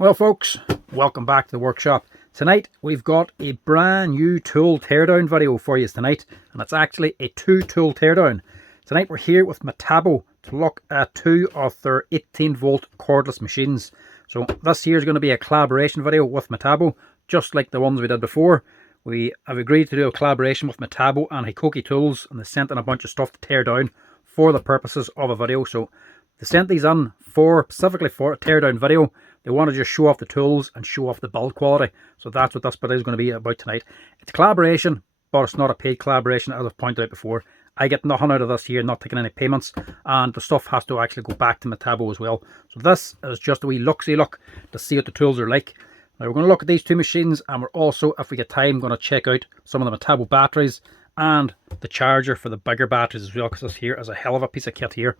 Well folks, welcome back to the workshop. Tonight we've got a brand new tool teardown video for you tonight, and it's actually a 2-tool teardown. Tonight we're here with Metabo to look at 2 of their 18-volt cordless machines. So this here is going to be a collaboration video with Metabo, just like the ones we did before. We have agreed to do a collaboration with Metabo and Hikoki Tools, and they sent in a bunch of stuff to tear down for the purposes of a video. So they sent these in specifically for a teardown video. They want to just show off the tools and show off the build quality. So that's what this video is going to be about tonight. It's a collaboration, but it's not a paid collaboration, as I've pointed out before. I get nothing out of this here, not taking any payments, and the stuff has to actually go back to Metabo as well. So this is just a wee look-see look to see what the tools are like. Now we're going to look at these two machines, and we're also, if we get time, going to check out some of the Metabo batteries and the charger for the bigger batteries as well, because this here is a hell of a piece of kit here.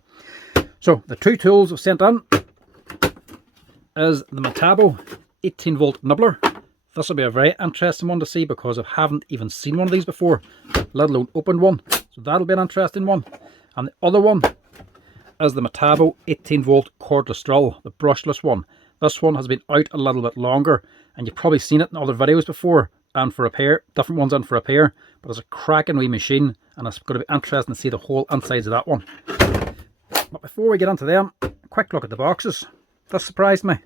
So the two tools I've sent in is the Metabo 18-volt Nibbler. This will be a very interesting one to see because I haven't even seen one of these before, let alone opened one. So that'll be an interesting one. And the other one is the Metabo 18-volt cordless drill, the brushless one. This one has been out a little bit longer, and you've probably seen it in other videos before, and for repair, different ones in for repair. But it's a cracking wee machine, and it's going to be interesting to see the whole insides of that one. But before we get into them, a quick look at the boxes. This surprised me.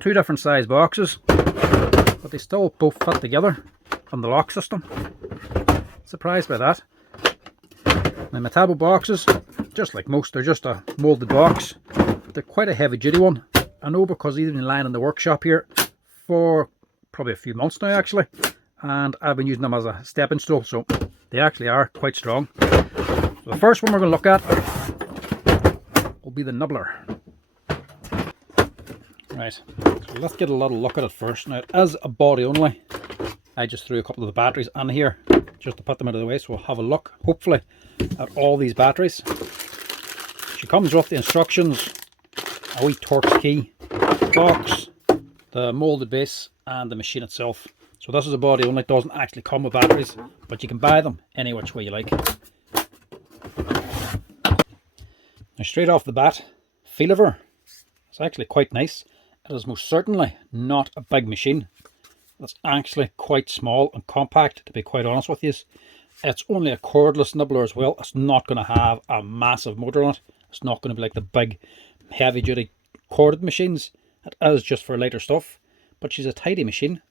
2 different size boxes, but they still both fit together on the lock system. Surprised by that. The Metabo boxes, just like most, they're just a molded box. They're quite a heavy duty one. I know because these have been lying in the workshop here for probably a few months now actually, and I've been using them as a stepping stool, so they actually are quite strong. So the first one we're going to look at will be the Nibbler. Right, so let's get a little look at it first. Now it is a body only. I just threw a couple of the batteries in here just to put them out of the way, so we'll have a look hopefully at all these batteries. She comes with the instructions, a wee Torx key, box, the molded base and the machine itself. So this is a body only, it doesn't actually come with batteries, but you can buy them any which way you like. Now straight off the bat, feel of her, it's actually quite nice. It is most certainly not a big machine. It's actually quite small and compact, to be quite honest with you. It's only a cordless nibbler as well. It's not going to have a massive motor on it. It's not going to be like the big heavy duty corded machines. It is just for lighter stuff, but she's a tidy machine.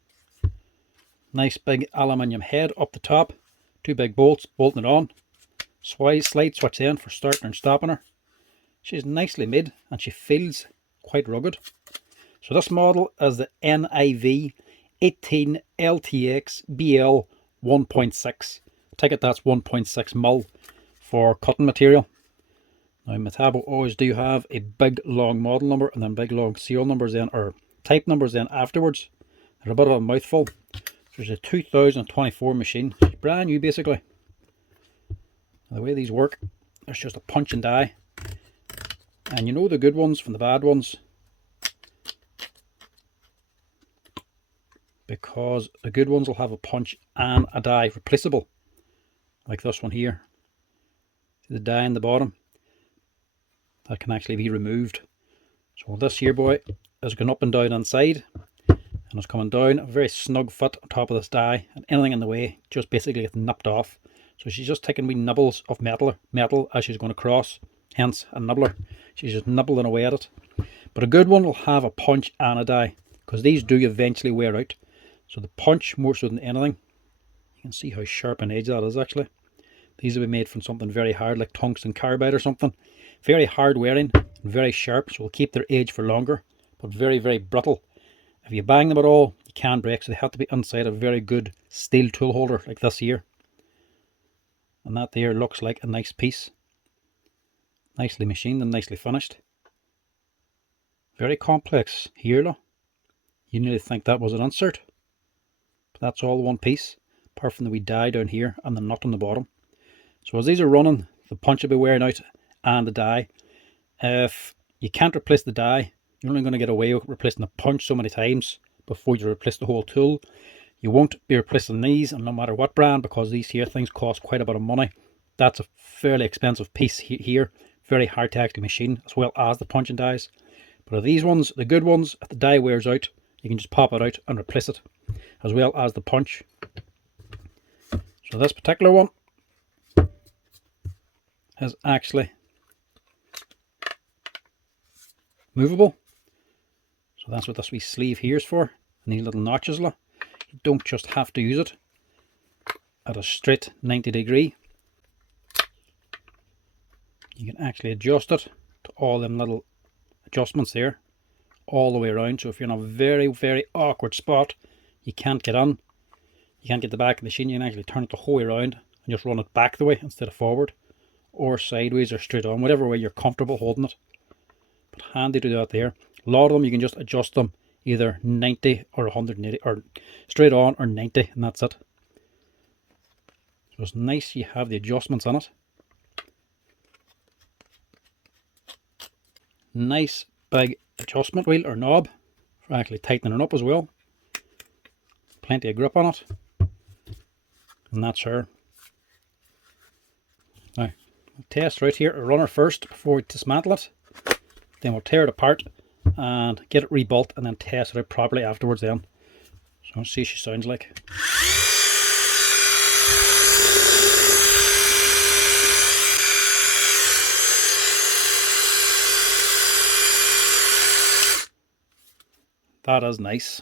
Nice big aluminium head up the top, 2 big bolts bolting it on, slide switch in for starting and stopping her. She's nicely made and she feels quite rugged. So this model is the NIV 18 LTX BL 1.6. I take it that's 1.6 mil for cutting material. Now Metabo always do have a big long model number and then big long serial numbers then, or type numbers then afterwards. They're a bit of a mouthful. So it's a 2024 machine. It's brand new basically. Now, the way these work, there's just a punch and die. And you know the good ones from the bad ones, because the good ones will have a punch and a die replaceable, like this one here. See the die in the bottom? That can actually be removed. So this here boy is going up and down inside, and it's coming down a very snug fit on top of this die, and anything in the way just basically gets nipped off. So she's just taking wee nibbles of metal as she's going across, hence a nibbler. She's just nibbling away at it. But a good one will have a punch and a die, because these do eventually wear out. So the punch more so than anything. You can see how sharp an edge that is actually. These will be made from something very hard like tungsten carbide or something. Very hard wearing and very sharp, so will keep their edge for longer, but very, very brittle. If you bang them at all, you can break, so they have to be inside a very good steel tool holder like this here. And that there looks like a nice piece. Nicely machined and nicely finished. Very complex here, look. You nearly think that was an insert. But that's all one piece, apart from the wee die down here and the nut on the bottom. So as these are running, the punch will be wearing out and the die. If you can't replace the die, you're only going to get away with replacing the punch so many times before you replace the whole tool. You won't be replacing these, and no matter what brand, because these here things cost quite a bit of money. That's a fairly expensive piece here. Very hard to actually machine, as well as the punching dies. But these ones, the good ones, if the die wears out, you can just pop it out and replace it, as well as the punch. So this particular one is actually movable. So that's what this wee sleeve here is for. And these little notches, you don't just have to use it at a straight 90 degree. You can actually adjust it to all them little adjustments there, all the way around. So if you're in a very, very awkward spot, you can't get on, you can't get the back of the machine, you can actually turn it the whole way around and just run it back the way instead of forward, or sideways or straight on, whatever way you're comfortable holding it. But handy to do that there. A lot of them you can just adjust them either 90 or 180, or straight on or 90, and that's it. So it's nice you have the adjustments on it. Nice big adjustment wheel or knob for actually tightening it up as well. Plenty of grip on it. And that's her. Now, we'll test right here a runner first before we dismantle it. Then we'll tear it apart and get it rebuilt, and then test it out properly afterwards then. So let's see what she sounds like. That is nice.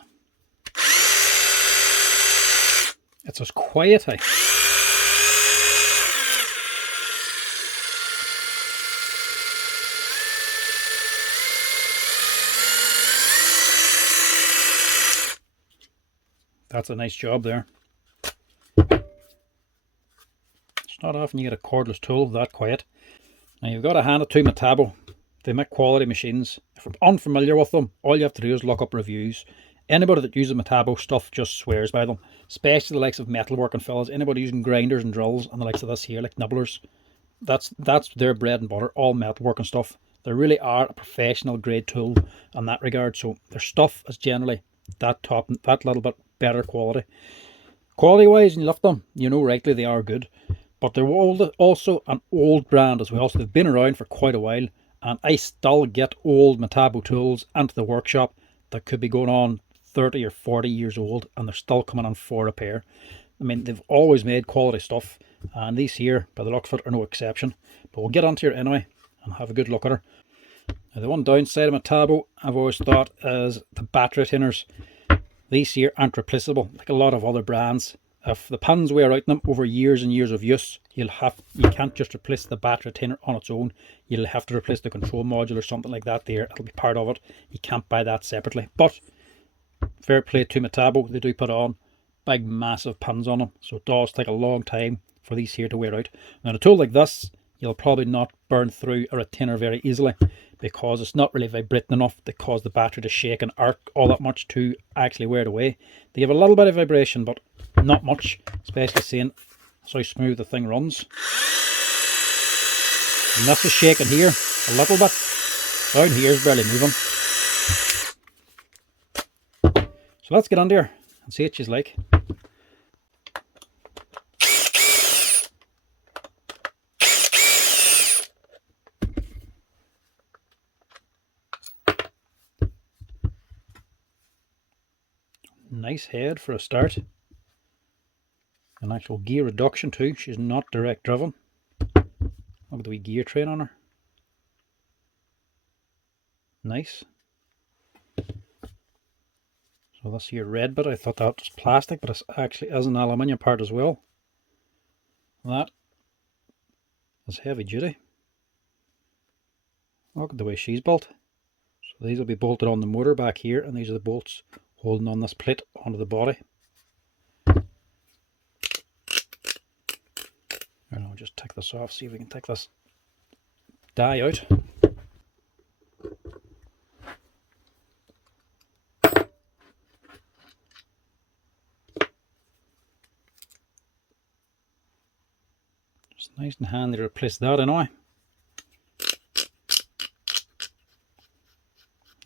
It's as quiet. That's a nice job there. It's not often you get a cordless tool that quiet. Now you've got to hand it to Metabo. They make quality machines. If you're unfamiliar with them, all you have to do is look up reviews. Anybody that uses Metabo stuff just swears by them, especially the likes of metalworking fellas. Anybody using grinders and drills and the likes of this here, like Nibblers, that's their bread and butter, all metalworking stuff. They really are a professional grade tool in that regard. So their stuff is generally that little bit better quality. Quality wise, and you lift them, you know rightly they are good. But they're also an old brand as well, so they've been around for quite a while. And I still get old Metabo tools into the workshop that could be going on 30 or 40 years old, and they're still coming on for repair. I mean, they've always made quality stuff, and these here, by the looks of it, are no exception. But we'll get onto her anyway and have a good look at her. Now, the one downside of Metabo, I've always thought, is the battery retainers. These here aren't replaceable like a lot of other brands. If the pins wear out in them over years and years of use, you can't just replace the battery retainer on its own. You'll have to replace the control module or something like that there. It'll be part of it. You can't buy that separately. But fair play to Metabo, they do put on big massive pins on them. So it does take a long time for these here to wear out. Now a tool like this, you'll probably not burn through a retainer very easily, because it's not really vibrating enough to cause the battery to shake and arc all that much to actually wear it away. They give a little bit of vibration, but not much, especially seeing how smooth the thing runs. And this is shaking here a little bit. Down here is barely moving. So let's get under here and see what she's like. Nice head for a start. An actual gear reduction too. She's not direct driven. Look at the wee gear train on her. Nice. So this here red bit, I thought that was plastic, but it actually is an aluminium part as well. That is heavy duty. Look at the way she's built. So these will be bolted on the motor back here, and these are the bolts holding on this plate onto the body. And I'll just take this off, see if we can take this die out. It's nice and handy to replace that anyway.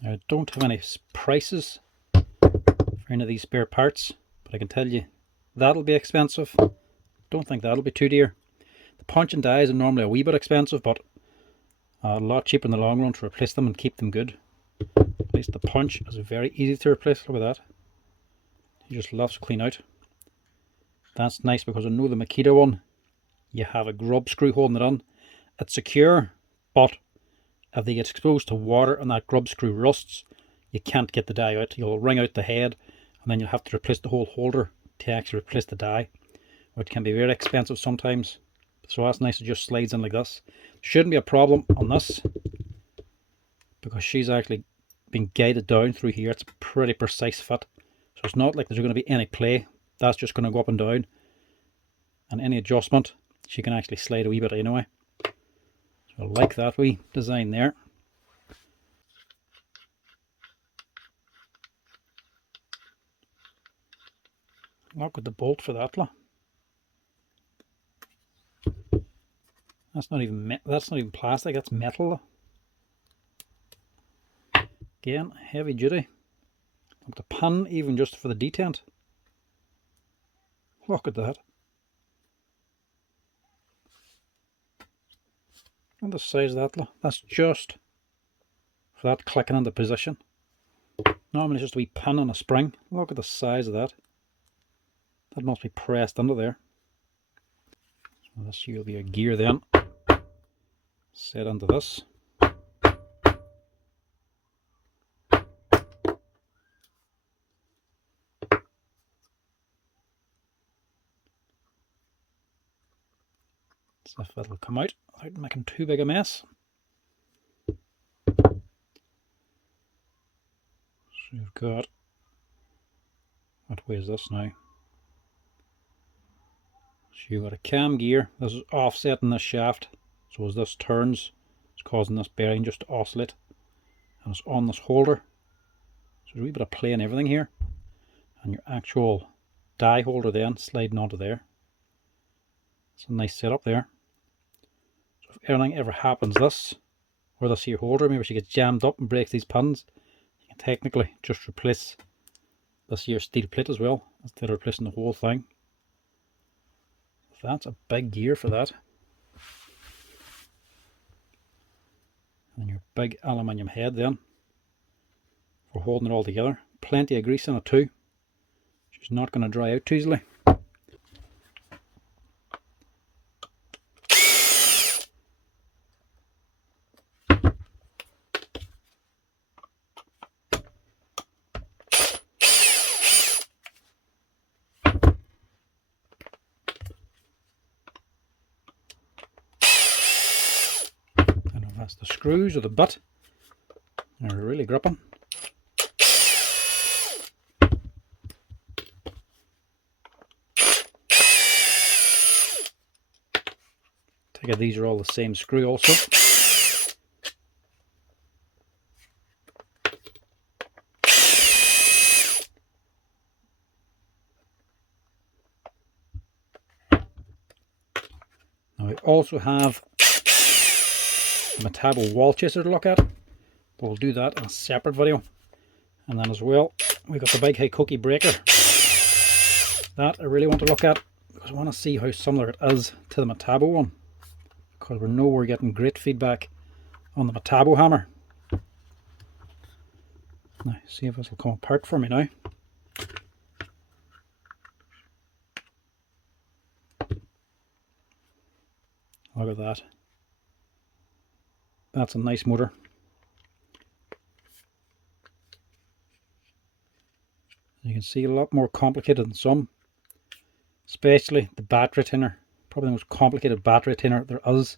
I don't have any prices for any of these spare parts, but I can tell you that'll be expensive. Don't think that'll be too dear. The punch and dies are normally a wee bit expensive, but a lot cheaper in the long run to replace them and keep them good. At least the punch is very easy to replace. Look at that. He just loves to clean out. That's nice because I know the Makita one, you have a grub screw holding it on. It's secure, but if they get exposed to water and that grub screw rusts, you can't get the die out. You'll wring out the head and then you'll have to replace the whole holder to actually replace the die, which can be very expensive sometimes. So that's nice, it just slides in like this. Shouldn't be a problem on this because she's actually been guided down through here. It's a pretty precise fit. So it's not like there's going to be any play. That's just going to go up and down. And any adjustment, she can actually slide a wee bit anyway. So I like that wee design there. Look at the bolt for that lot. That's not even plastic, that's metal. Again, heavy duty. Look, the pin even just for the detent. Look at that. And the size of that lot. That's just for that clicking into position. Normally it's just a wee pin and a spring. Look at the size of that. That must be pressed under there. So this will be your gear then. Set into this. So if it'll come out without making too big a mess. So you've got, what way is this now? So you've got a cam gear. This is offsetting this shaft. So as this turns, it's causing this bearing just to oscillate. And it's on this holder. So there's a wee bit of play and everything here. And your actual die holder then sliding onto there. It's a nice setup there. So if anything ever happens this, or this here holder, maybe she gets jammed up and breaks these pins, you can technically just replace this here steel plate as well, instead of replacing the whole thing. That's a big gear for that. And your big aluminium head then for holding it all together. Plenty of grease in it too. She's not going to dry out too easily. That's the screws or the butt. They're really gripping. Take it these are all the same screw also. Now we also have Metabo wall chaser to look at, but we'll do that in a separate video. And then as well, we got the big Hikoki breaker that I really want to look at because I want to see how similar it is to the Metabo one, because we know we're getting great feedback on the Metabo hammer. Now see if this will come apart for me now. Look at that. That's a nice motor. You can see a lot more complicated than some, especially the battery thinner. Probably the most complicated battery thinner there is,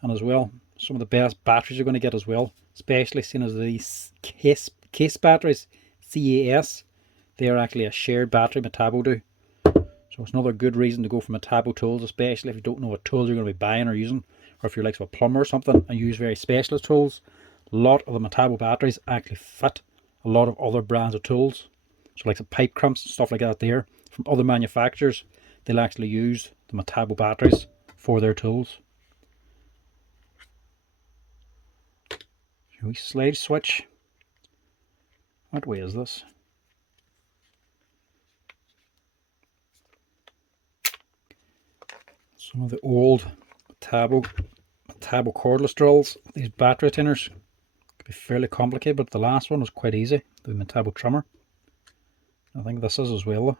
and as well some of the best batteries you're going to get as well, especially seeing as these case batteries, CAS, they are actually a shared battery, Metabo do. So it's another good reason to go for Metabo tools, especially if you don't know what tools you're going to be buying or using, or if you're like a plumber or something and use very specialist tools. A lot of the Metabo batteries actually fit a lot of other brands of tools. So like the pipe crimps and stuff like that there, from other manufacturers, they'll actually use the Metabo batteries for their tools. Shall we slide switch? What way is this? Some of the old Metabo cordless drills, these battery tinners, can be fairly complicated, but the last one was quite easy, the Metabo trimmer. I think this is as well though.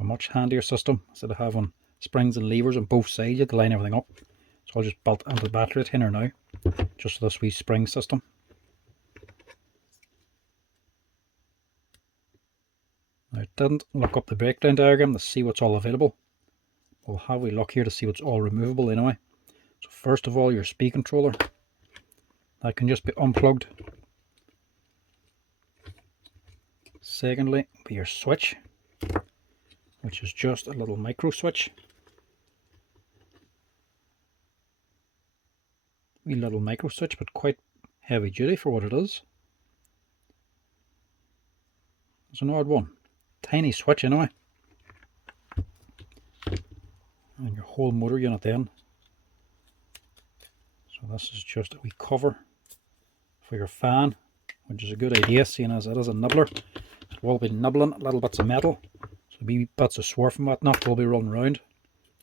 A much handier system instead of having springs and levers on both sides. You have to line everything up. So I'll just built into the battery retainer now, just for this wee spring system. Now, I didn't look up the breakdown diagram to see what's all available. We'll have a look here to see what's all removable anyway. So first of all, your speed controller. That can just be unplugged. Secondly, be your switch, which is just a little micro switch. Wee little micro switch, but quite heavy duty for what it is. It's an odd one. Tiny switch anyway. And your whole motor unit then. So this is just a wee cover for your fan, which is a good idea, seeing as it is a nibbler. It will be nibbling little bits of metal, so wee bits of swarf and whatnot will be running around.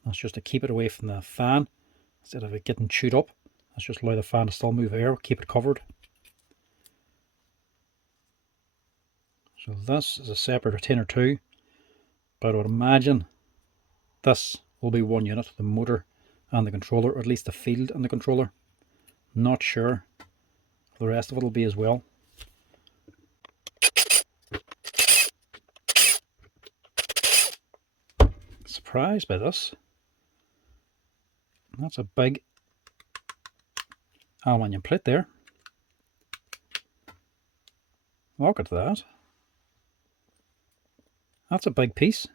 That's just to keep it away from the fan, instead of it getting chewed up. That's just allow the fan to still move air, keep it covered. So this is a separate retainer too, but I would imagine this will be one unit, the motor and the controller, or at least the field and the controller. Not sure. The rest of it will be as well. Surprised by this. That's a big aluminium plate there. Look at that. That's a big piece.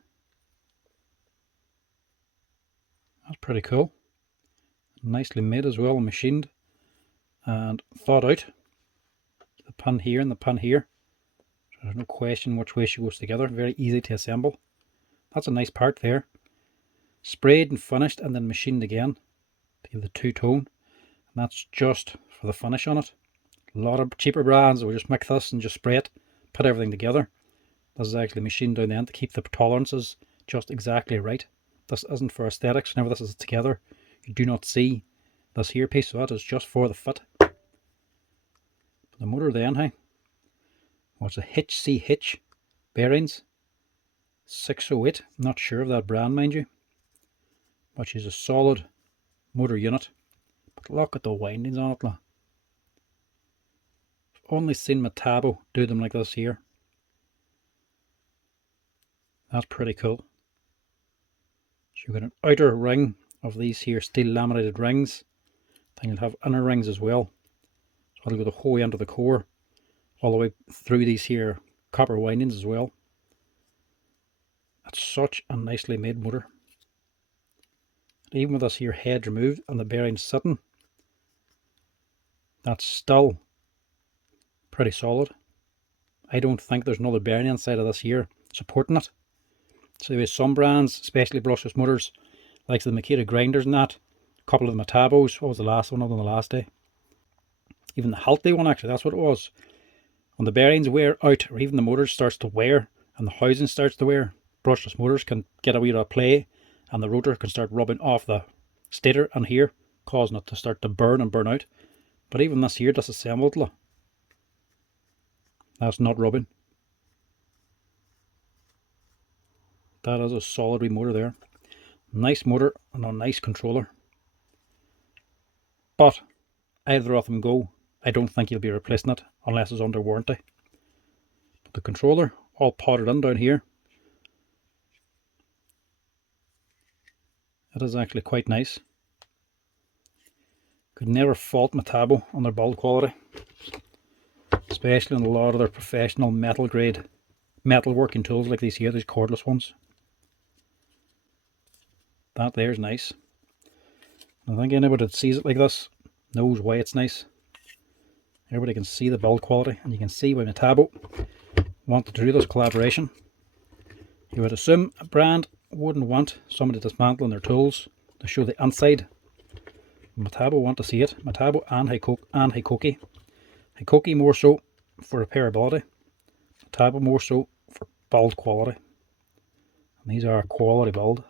That's pretty cool. Nicely made as well and machined and thought out. The pin here and the pin here. So there's no question which way she goes together. Very easy to assemble. That's a nice part there. Sprayed and finished and then machined again to give the two-tone. And that's just for the finish on it. A lot of cheaper brands will just mix this and just spray it, put everything together. This is actually machined down the end to keep the tolerances just exactly right. This isn't for aesthetics. Whenever this is together, you do not see this here piece, so that is just for the fit. The motor then, hey, what's a Hitch bearings, 608. Not sure of that brand, mind you, but she's a solid motor unit. But look at the windings on it. I've only seen Metabo do them like this here. That's pretty cool. So you've got an outer ring of these here steel laminated rings. Then you'll have inner rings as well. So it'll go the whole way into the core, all the way through these here copper windings as well. That's such a nicely made motor. Even with this here head removed and the bearings sitting, that's still pretty solid. I don't think there's another bearing inside of this here supporting it. So there's some brands, especially brushless motors, like the Makita grinders and that. A couple of the Metabos. What was the last one on the last day? Even the healthy one, actually, that's what it was. When the bearings wear out, or even the motor starts to wear and the housing starts to wear, brushless motors can get a wee bit of play and the rotor can start rubbing off the stator and here, causing it to start to burn and burn out. But even this here disassembled, that's not rubbing. That is a solid wee motor there. Nice motor and a nice controller. But either of them go, I don't think you'll be replacing it unless it's under warranty. But the controller, all potted in down here. It is actually quite nice. Could never fault Metabo on their build quality. Especially on a lot of their professional metal grade metal working tools like these here, these cordless ones. That there's nice. I think anybody that sees it like this knows why it's nice. Everybody can see the build quality, and you can see why Metabo wanted to do this collaboration. You would assume a brand wouldn't want somebody dismantling their tools to show the inside. Metabo want to see it. Metabo and Hikoki. Hikoki more so for repairability. Metabo more so for build quality. And these are a quality build.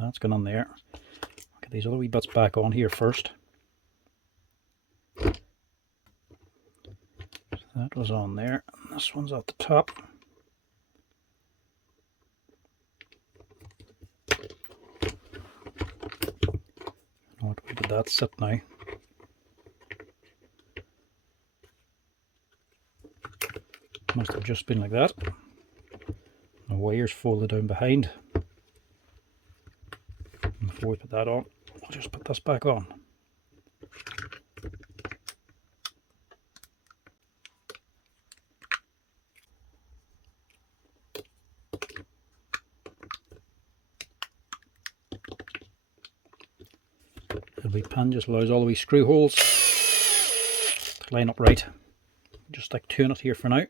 That's going on there. Get these other wee bits back on here first. So that was on there. And this one's at the top. What way did that sit now? Must have just been like that. The wires folded down behind. And before we put that on, I'll just put this back on. The wee pin just allows all the wee screw holes to line up right. Just stick two in it here for now.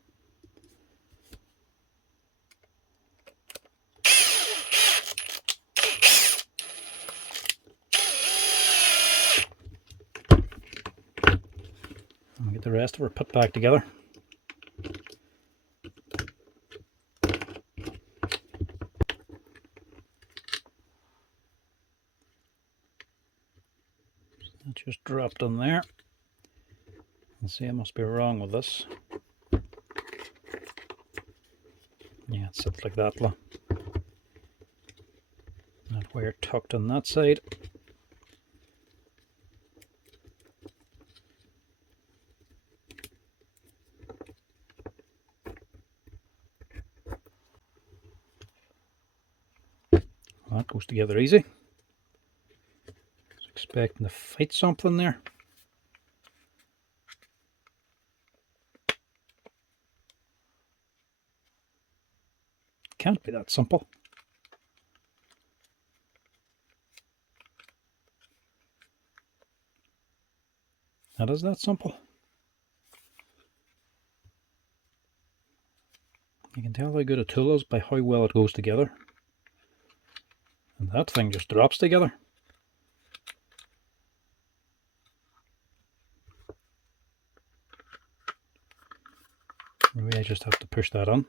And get the rest of her put back together. That just dropped in there. And see, I must be wrong with this. Yeah, it sits like that. That wire tucked on that side. Well, that goes together easy. I was expecting to fight something there. Can't be that simple. That is that simple. You can tell how good a tool is by how well it goes together. And that thing just drops together. Maybe I just have to push that on.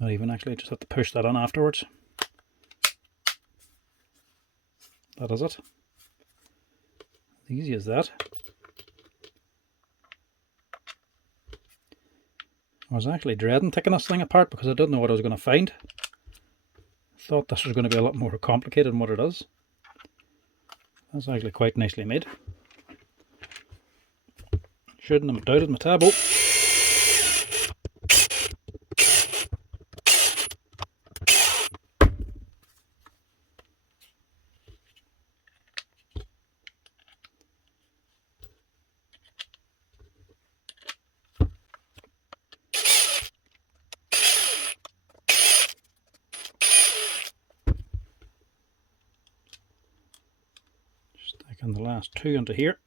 Not even actually, I just have to push that on afterwards. That is it. Easy as that. I was actually dreading taking this thing apart because I didn't know what I was going to find. I thought this was going to be a lot more complicated than what it is. That's actually quite nicely made. Shouldn't have doubted Metabo. Sticking the last two into here.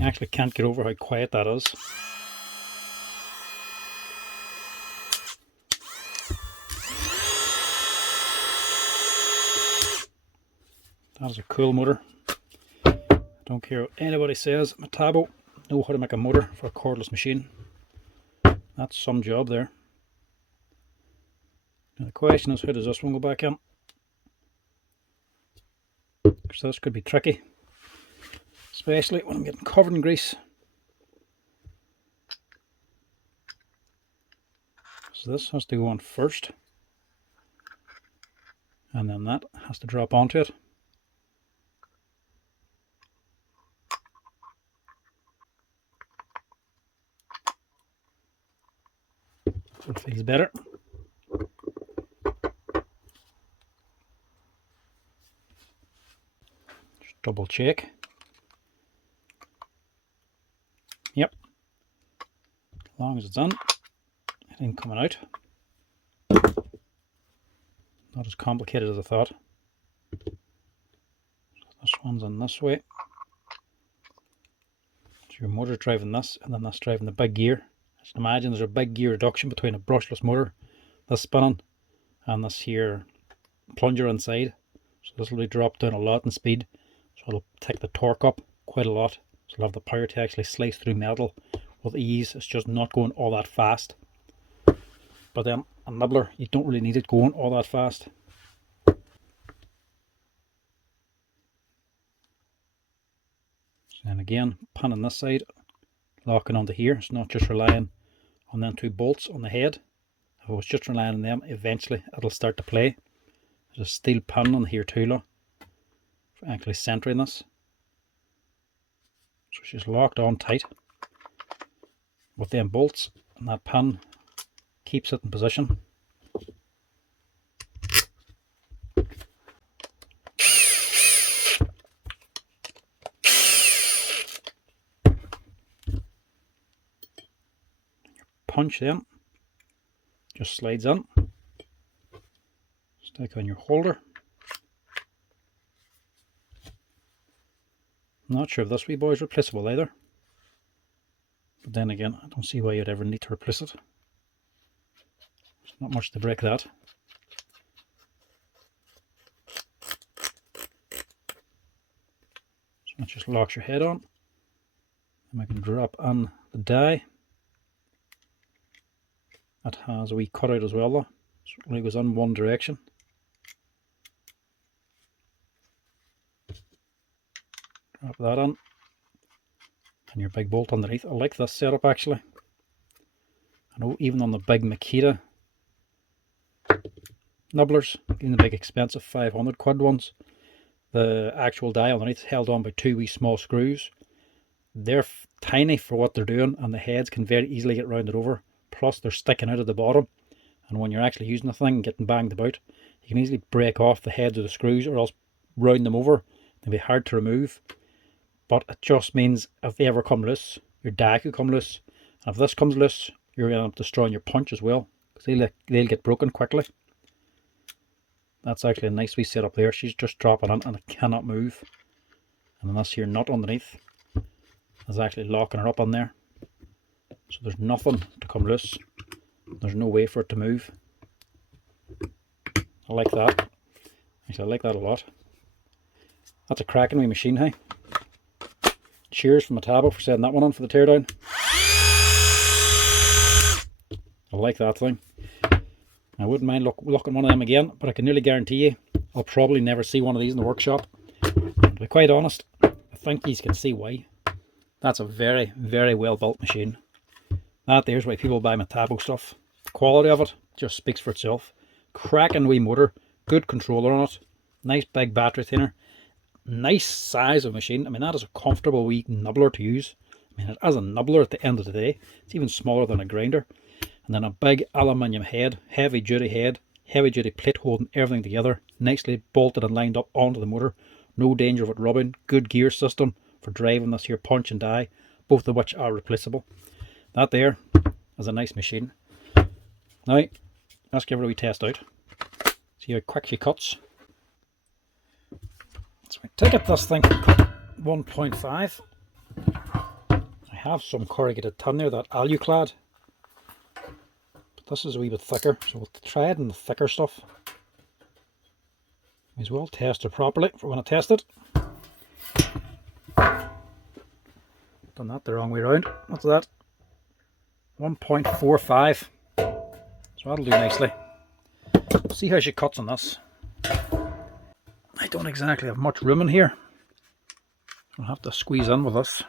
I actually can't get over how quiet that is. That is a cool motor. I don't care what anybody says, Metabo know how to make a motor for a cordless machine. That's some job there. Now the question is, how does this one go back in? Because this could be tricky. Especially when I'm getting covered in grease. So this has to go on first. And then that has to drop onto it. It feels better. Just double check. Yep. As long as it's on, it ain't coming out. Not as complicated as I thought. This comes in this way. So your motor driving this, and then that's driving the big gear. As you can imagine, there's a big gear reduction between a brushless motor, this spinning, and this here plunger inside. So this will be dropped down a lot in speed, so it'll take the torque up quite a lot. So it'll have the power to actually slice through metal with ease. It's just not going all that fast. But then a nibbler, you don't really need it going all that fast. And again, pin on this side, locking onto here. It's not just relying on them two bolts on the head. If I was just relying on them, eventually it'll start to play. There's a steel pin on here too, look, for actually centering this. So she's locked on tight with them bolts, and that pin keeps it in position. Punch then just slides in, stick on your holder. I'm not sure if this wee boy is replaceable either, but then again, I don't see why you'd ever need to replace it. There's not much to break that. So it just locks your head on, and we can drop on the die. It has a wee cutout as well though, so it only goes in one direction. Drop that on, and your big bolt underneath. I like this setup actually. I know even on the big Makita nibblers, even the big expensive 500 quid ones, the actual die underneath is held on by two wee small screws. They're tiny for what they're doing, and the heads can very easily get rounded over. Plus they're sticking out at the bottom, and when you're actually using the thing and getting banged about, you can easily break off the heads of the screws or else round them over. They'll be hard to remove, but it just means if they ever come loose, your die could come loose, and if this comes loose, you're going to end up destroying your punch as well, because they'll get broken quickly. That's actually a nice wee setup there. She's just dropping in and it cannot move, and then this here nut underneath is actually locking her up on there. So there's nothing to come loose. There's no way for it to move. I like that. Actually, I like that a lot. That's a cracking wee machine, hey? Cheers from Metabo for setting that one on for the teardown. I like that thing. I wouldn't mind looking one of them again, but I can nearly guarantee you I'll probably never see one of these in the workshop. To be quite honest, I think you can see why. That's a very, very well built machine. That there's why people buy Metabo stuff. The quality of it just speaks for itself. Cracking wee motor, good controller on it, nice big battery thinner, nice size of machine. I mean, that is a comfortable wee nibbler to use. I mean, it is a nibbler at the end of the day. It's even smaller than a grinder. And then a big aluminium head, heavy duty plate holding everything together, nicely bolted and lined up onto the motor. No danger of it rubbing. Good gear system for driving this here punch and die, both of which are replaceable. That there is a nice machine. Now, let's give it a wee test out. See how quick she cuts. So I take it this thing 1.5. I have some corrugated tin there, that aluclad. But this is a wee bit thicker, so we'll try it in the thicker stuff. May as well test it properly if we're going to test it. Done that the wrong way around. What's that? 1.45. So that'll do nicely. See how she cuts on this. I don't exactly have much room in here. I'll have to squeeze in with this.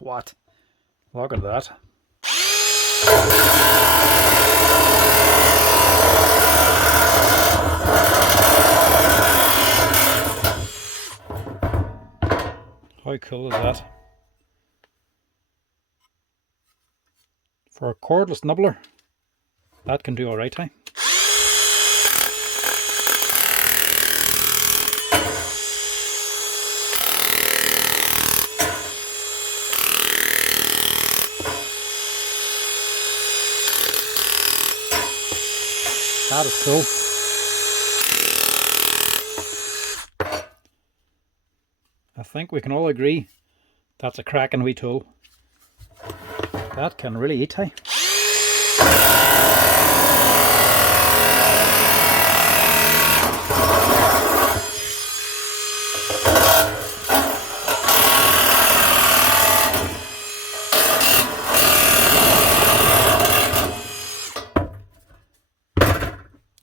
What? Look at that. How cool is that? For a cordless nibbler, that can do alright, eh? That is cool. I think we can all agree that's a cracking wee tool. That can really eat, hey?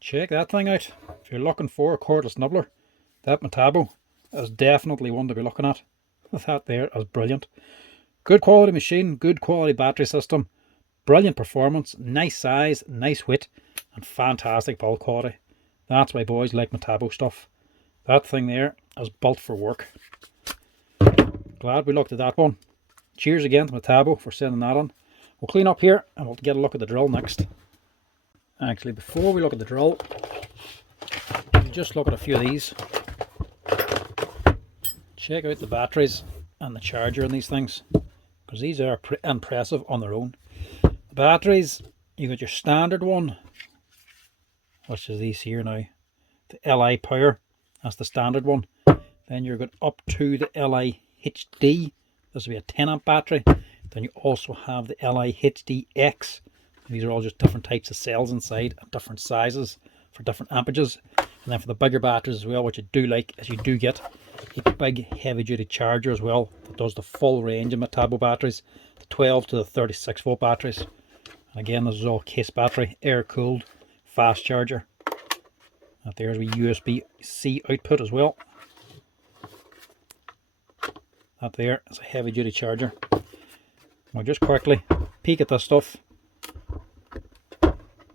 Check that thing out. If you're looking for a cordless nibbler, that Metabo is definitely one to be looking at. That there is brilliant. Good quality machine, good quality battery system, brilliant performance, nice size, nice width, and fantastic build quality. That's why boys like Metabo stuff. That thing there is built for work. Glad we looked at that one. Cheers again to Metabo for sending that on. We'll clean up here and we'll get a look at the drill next. Actually, before we look at the drill, we'll just look at a few of these. Check out the batteries and the charger in these things, because these are impressive on their own. The batteries, you got your standard one, which is these here now, the LI Power, that's the standard one. Then you're going up to the LI HD, this will be a 10 amp battery. Then you also have the LI HD X. These are all just different types of cells inside and different sizes for different ampages. And then for the bigger batteries as well, what you do like is you do get a big heavy duty charger as well that does the full range of Metabo batteries, the 12 to the 36 volt batteries. And again, this is all case battery, air cooled, fast charger. And there's a USB-C output as well. That there is a heavy duty charger. We'll just quickly peek at this stuff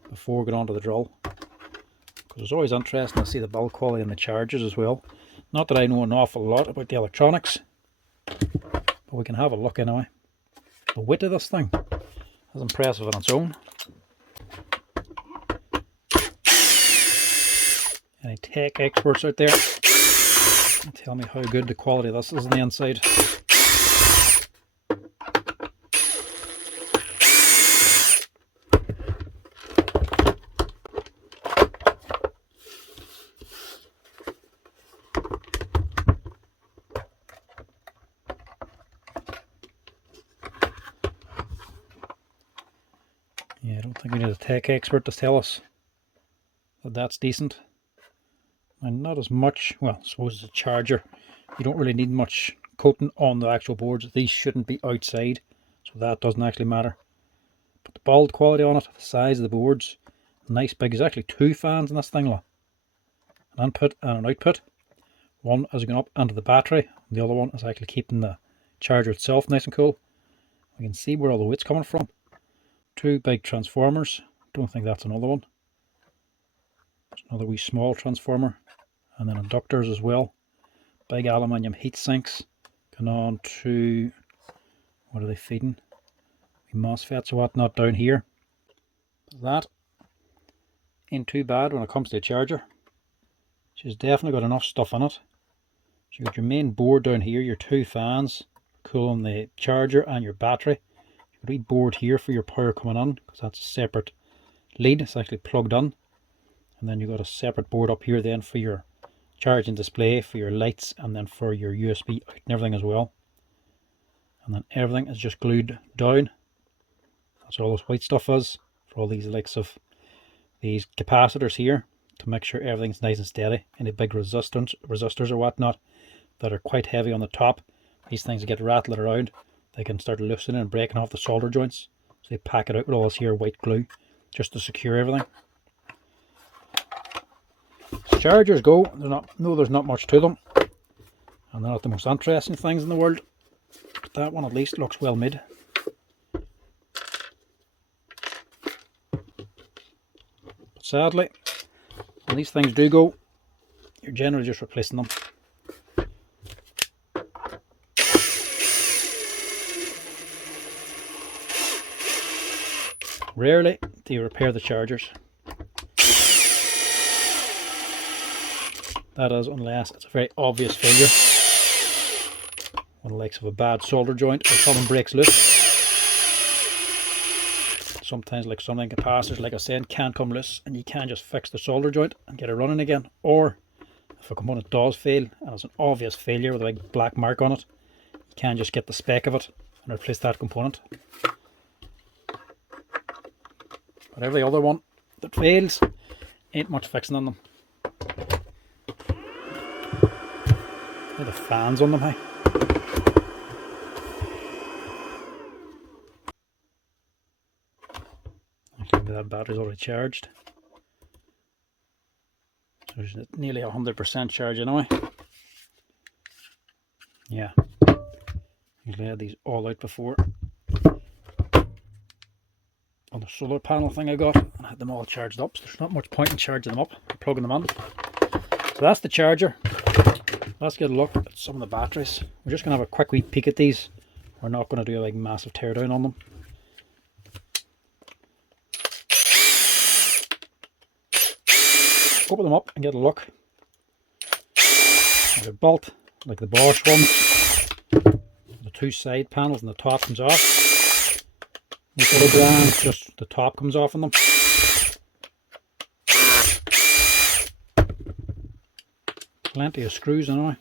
before we get on to the drill, because it's always interesting to see the build quality and the chargers as well. Not that I know an awful lot about the electronics, but we can have a look anyway. The width of this thing is impressive on its own. Any tech experts out there can tell me how good the quality of this is on the inside. Yeah, I don't think we need a tech expert to tell us that that's decent. And not as much, well, I suppose it's a charger. You don't really need much coating on the actual boards. These shouldn't be outside, so that doesn't actually matter. But the build quality on it, the size of the boards, nice big. There's actually two fans in this thing, an input and an output. One is going up into the battery, the other one is actually keeping the charger itself nice and cool. We can see where all the weight's coming from. Two big transformers. Don't think that's another one. There's another wee small transformer, and then inductors as well. Big aluminium heat sinks going on to, what are they feeding? MOSFETs or whatnot down here. That ain't too bad when it comes to a charger. She's definitely got enough stuff in it. So you've got your main board down here, your two fans cooling the charger and your battery. You've got a wee board here for your power coming on, because that's a separate lead. It's actually plugged in. And then you've got a separate board up here then for your charging display, for your lights, and then for your USB out and everything as well. And then everything is just glued down. That's all this white stuff is, for all these likes of these capacitors here, to make sure everything's nice and steady. Any big resistors or whatnot that are quite heavy on the top, these things get rattling around, they can start loosening and breaking off the solder joints. So they pack it out with all this here white glue just to secure everything. As chargers go, there's not much to them, and they're not the most interesting things in the world, but that one at least looks well made. But sadly, when these things do go, you're generally just replacing them. Rarely do you repair the chargers. That is, unless it's a very obvious failure. One likes of a bad solder joint or something breaks loose. sometimes like something capacitors, like I said, can't come loose, and you can just fix the solder joint and get it running again. Or if a component does fail and it's an obvious failure with a big black mark on it, you can just get the spec of it and replace that component. But every other one that fails, ain't much fixing on them. Look at the fans on them, hey. Actually, that battery's already charged. So there's nearly 100% charge anyway. Yeah. Usually I had these all out before. On the solar panel thing I got, and I had them all charged up, so there's not much point in charging them up or plugging them in. So that's the charger. Let's get a look at some of the batteries. We're just going to have a quick wee peek at these. We're not going to do a like massive teardown on them. Open them up and get a look. They're built like the Bosch ones. The two side panels and the top comes off. These other brands, just the top comes off on them. Plenty of screws anyway.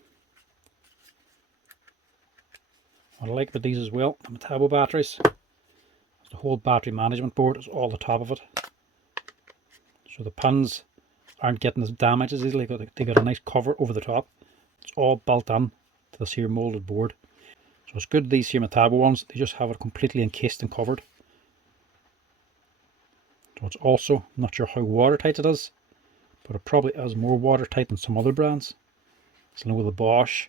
What I like about these as well, the Metabo batteries, the whole battery management board is all the top of it. So the pins aren't getting as damaged as easily. They got a nice cover over the top. It's all built in to this here molded board. So it's good these here Metabo ones, they just have it completely encased and covered. So it's also, I'm not sure how watertight it is, but it probably is more watertight than some other brands. So with the Bosch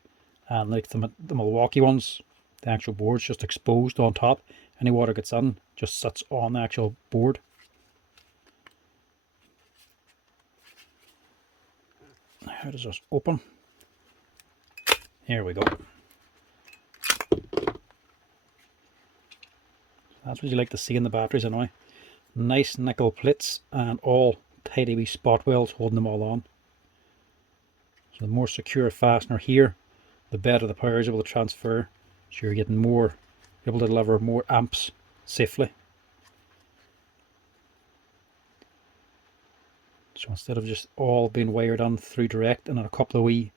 and like the Milwaukee ones, the actual board's just exposed on top. Any water gets in, just sits on the actual board. How does this open? Here we go. That's what you like to see in the batteries anyway. Nice nickel plates and all tidy wee spot welds holding them all on. So the more secure fastener here, the better the power is able to transfer. So you're getting more, able to deliver more amps safely. So instead of just all being wired on through direct and a couple of wee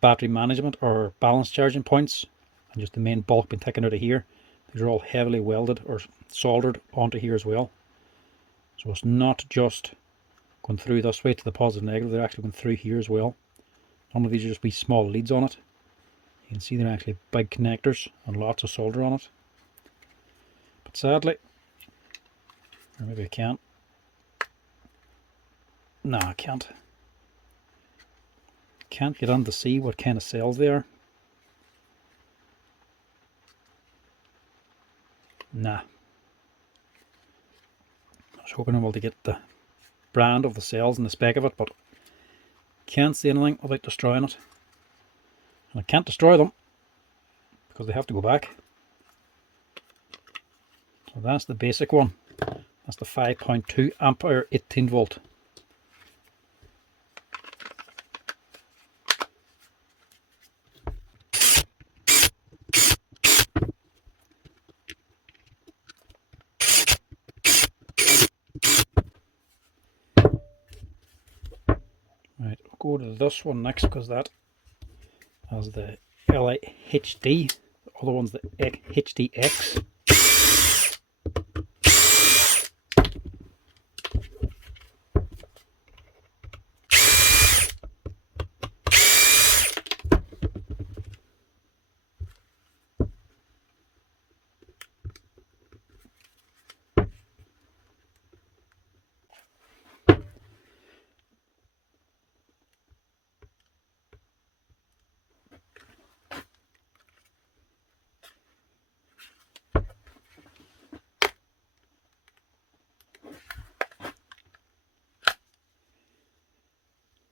battery management or balance charging points, and just the main bulk being taken out of here, these are all heavily welded or soldered onto here as well. So it's not just going through this way to the positive and negative, they're actually going through here as well. None of these are just wee small leads on it. You can see they're actually big connectors and lots of solder on it. But sadly, or maybe I can't. No, I can't. Can't get on to see what kind of cells they are. Nah. I was hoping I was able to get the brand of the cells and the spec of it, but can't see anything without destroying it. And I can't destroy them because they have to go back. So that's the basic one. That's the 5.2 ampere 18 volt. Right, we'll go to this one next because that has the LIHD, the other one's the HDX.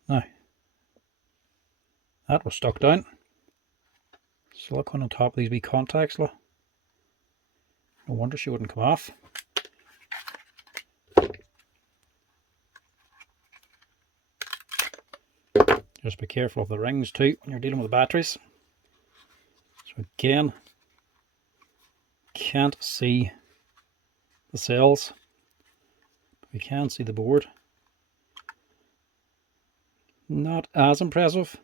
Now, that was stuck down. Silicone on top of these wee contacts, look. No wonder she wouldn't come off. Just be careful of the rings too when you're dealing with the batteries. So again, can't see the cells. We can see the board. Not as impressive.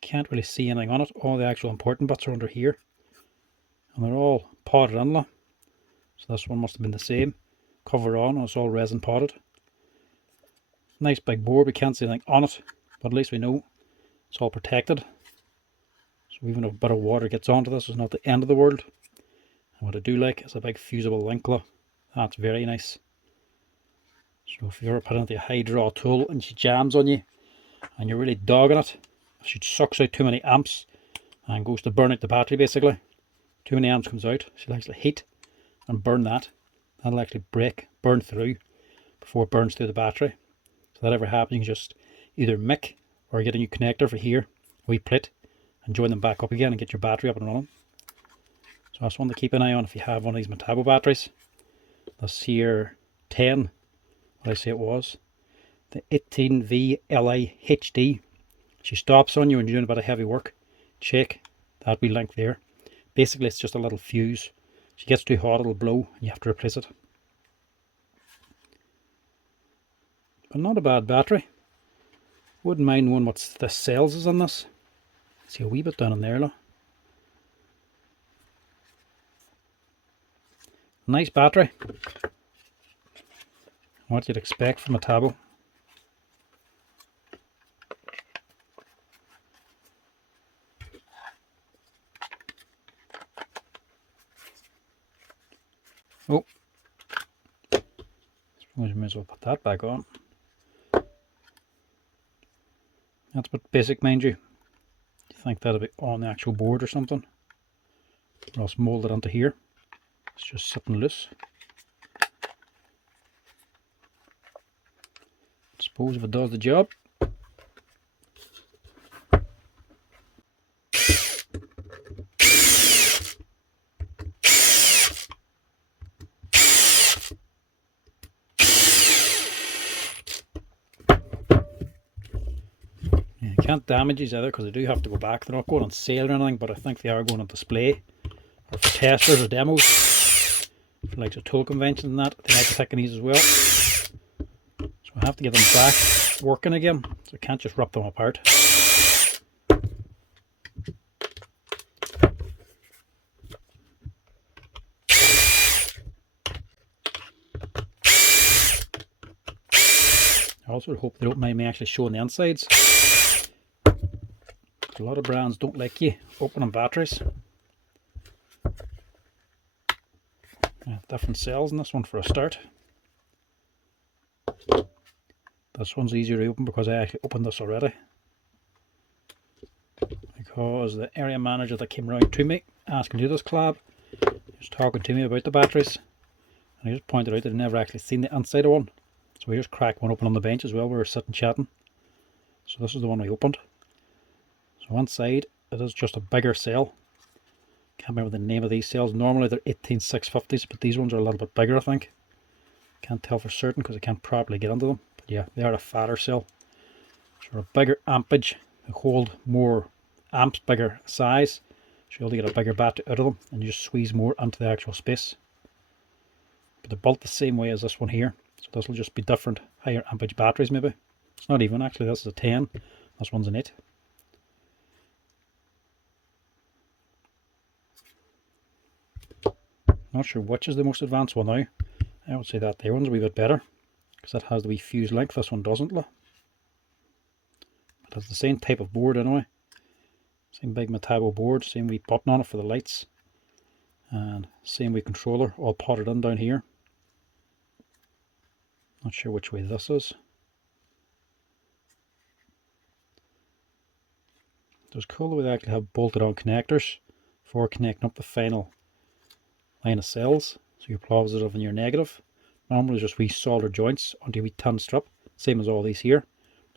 Can't really see anything on it. All the actual important bits are under here. And they're all potted in. So this one must have been the same. Cover on, it's all resin potted. Nice big board. We can't see anything on it, but at least we know it's all protected. So even if a bit of water gets onto this, it's not the end of the world. And what I do like is a big fusible link glue. That's very nice. So if you ever put it into a high draw tool and she jams on you and you're really dogging it, she sucks out too many amps and goes to burn out the battery basically. Too many amps comes out, she'll actually heat and burn that. That'll actually burn through before it burns through the battery. So that ever happens, you can just either mic or get a new connector for here, a wee plate, and join them back up again and get your battery up and running. So that's one to keep an eye on if you have one of these Metabo batteries. This here 10, what I say it was, the 18V LI HD. She stops on you when you're doing a bit of heavy work. Check that wee link there. Basically it's just a little fuse. If it gets too hot it'll blow and you have to replace it. But not a bad battery. Wouldn't mind knowing what the cells is on this. See a wee bit down in there, look. Nice battery. What you'd expect from a Metabo. Oh, I suppose we may as well put that back on. That's a bit basic, mind you. You think that'll be on the actual board or something? Or else mold it onto here. It's just sitting loose. Suppose if it does the job. You can't damage these either because they do have to go back. They're not going on sale or anything, but I think they are going on display or for testers or demos. For like the tool conventions and that, they might be taking these as well. So I have to get them back working again, so I can't just rip them apart. I also hope they don't mind me actually showing the insides. A lot of brands don't like you opening batteries. Different cells in this one for a start. This one's easier to open because I actually opened this already. Because the area manager that came round to me asking to do this collab was talking to me about the batteries. And I just pointed out that I'd never actually seen the inside of one. So we just cracked one open on the bench as well. We were sitting chatting. So this is the one we opened. So inside it is just a bigger cell. Can't remember the name of these cells. Normally they're 18650s, but these ones are a little bit bigger I think. Can't tell for certain because I can't properly get into them. But yeah, they are a fatter cell. So a bigger ampage. They hold more amps, bigger size. So you'll get a bigger battery out of them and you just squeeze more into the actual space. But they're built the same way as this one here. So this will just be different higher ampage batteries maybe. It's not even actually, this is a 10. This one's an 8. Not sure which is the most advanced one now. I would say that there one's a wee bit better because that has the wee fuse length. This one doesn't. But it's the same type of board anyway. Same big Metabo board, same wee button on it for the lights, and same wee controller all potted in down here. Not sure which way this is. It's cool that we actually have bolted on connectors for connecting up the final line of cells, so your positive and your negative. Normally just wee solder joints onto a wee tin strip, same as all these here.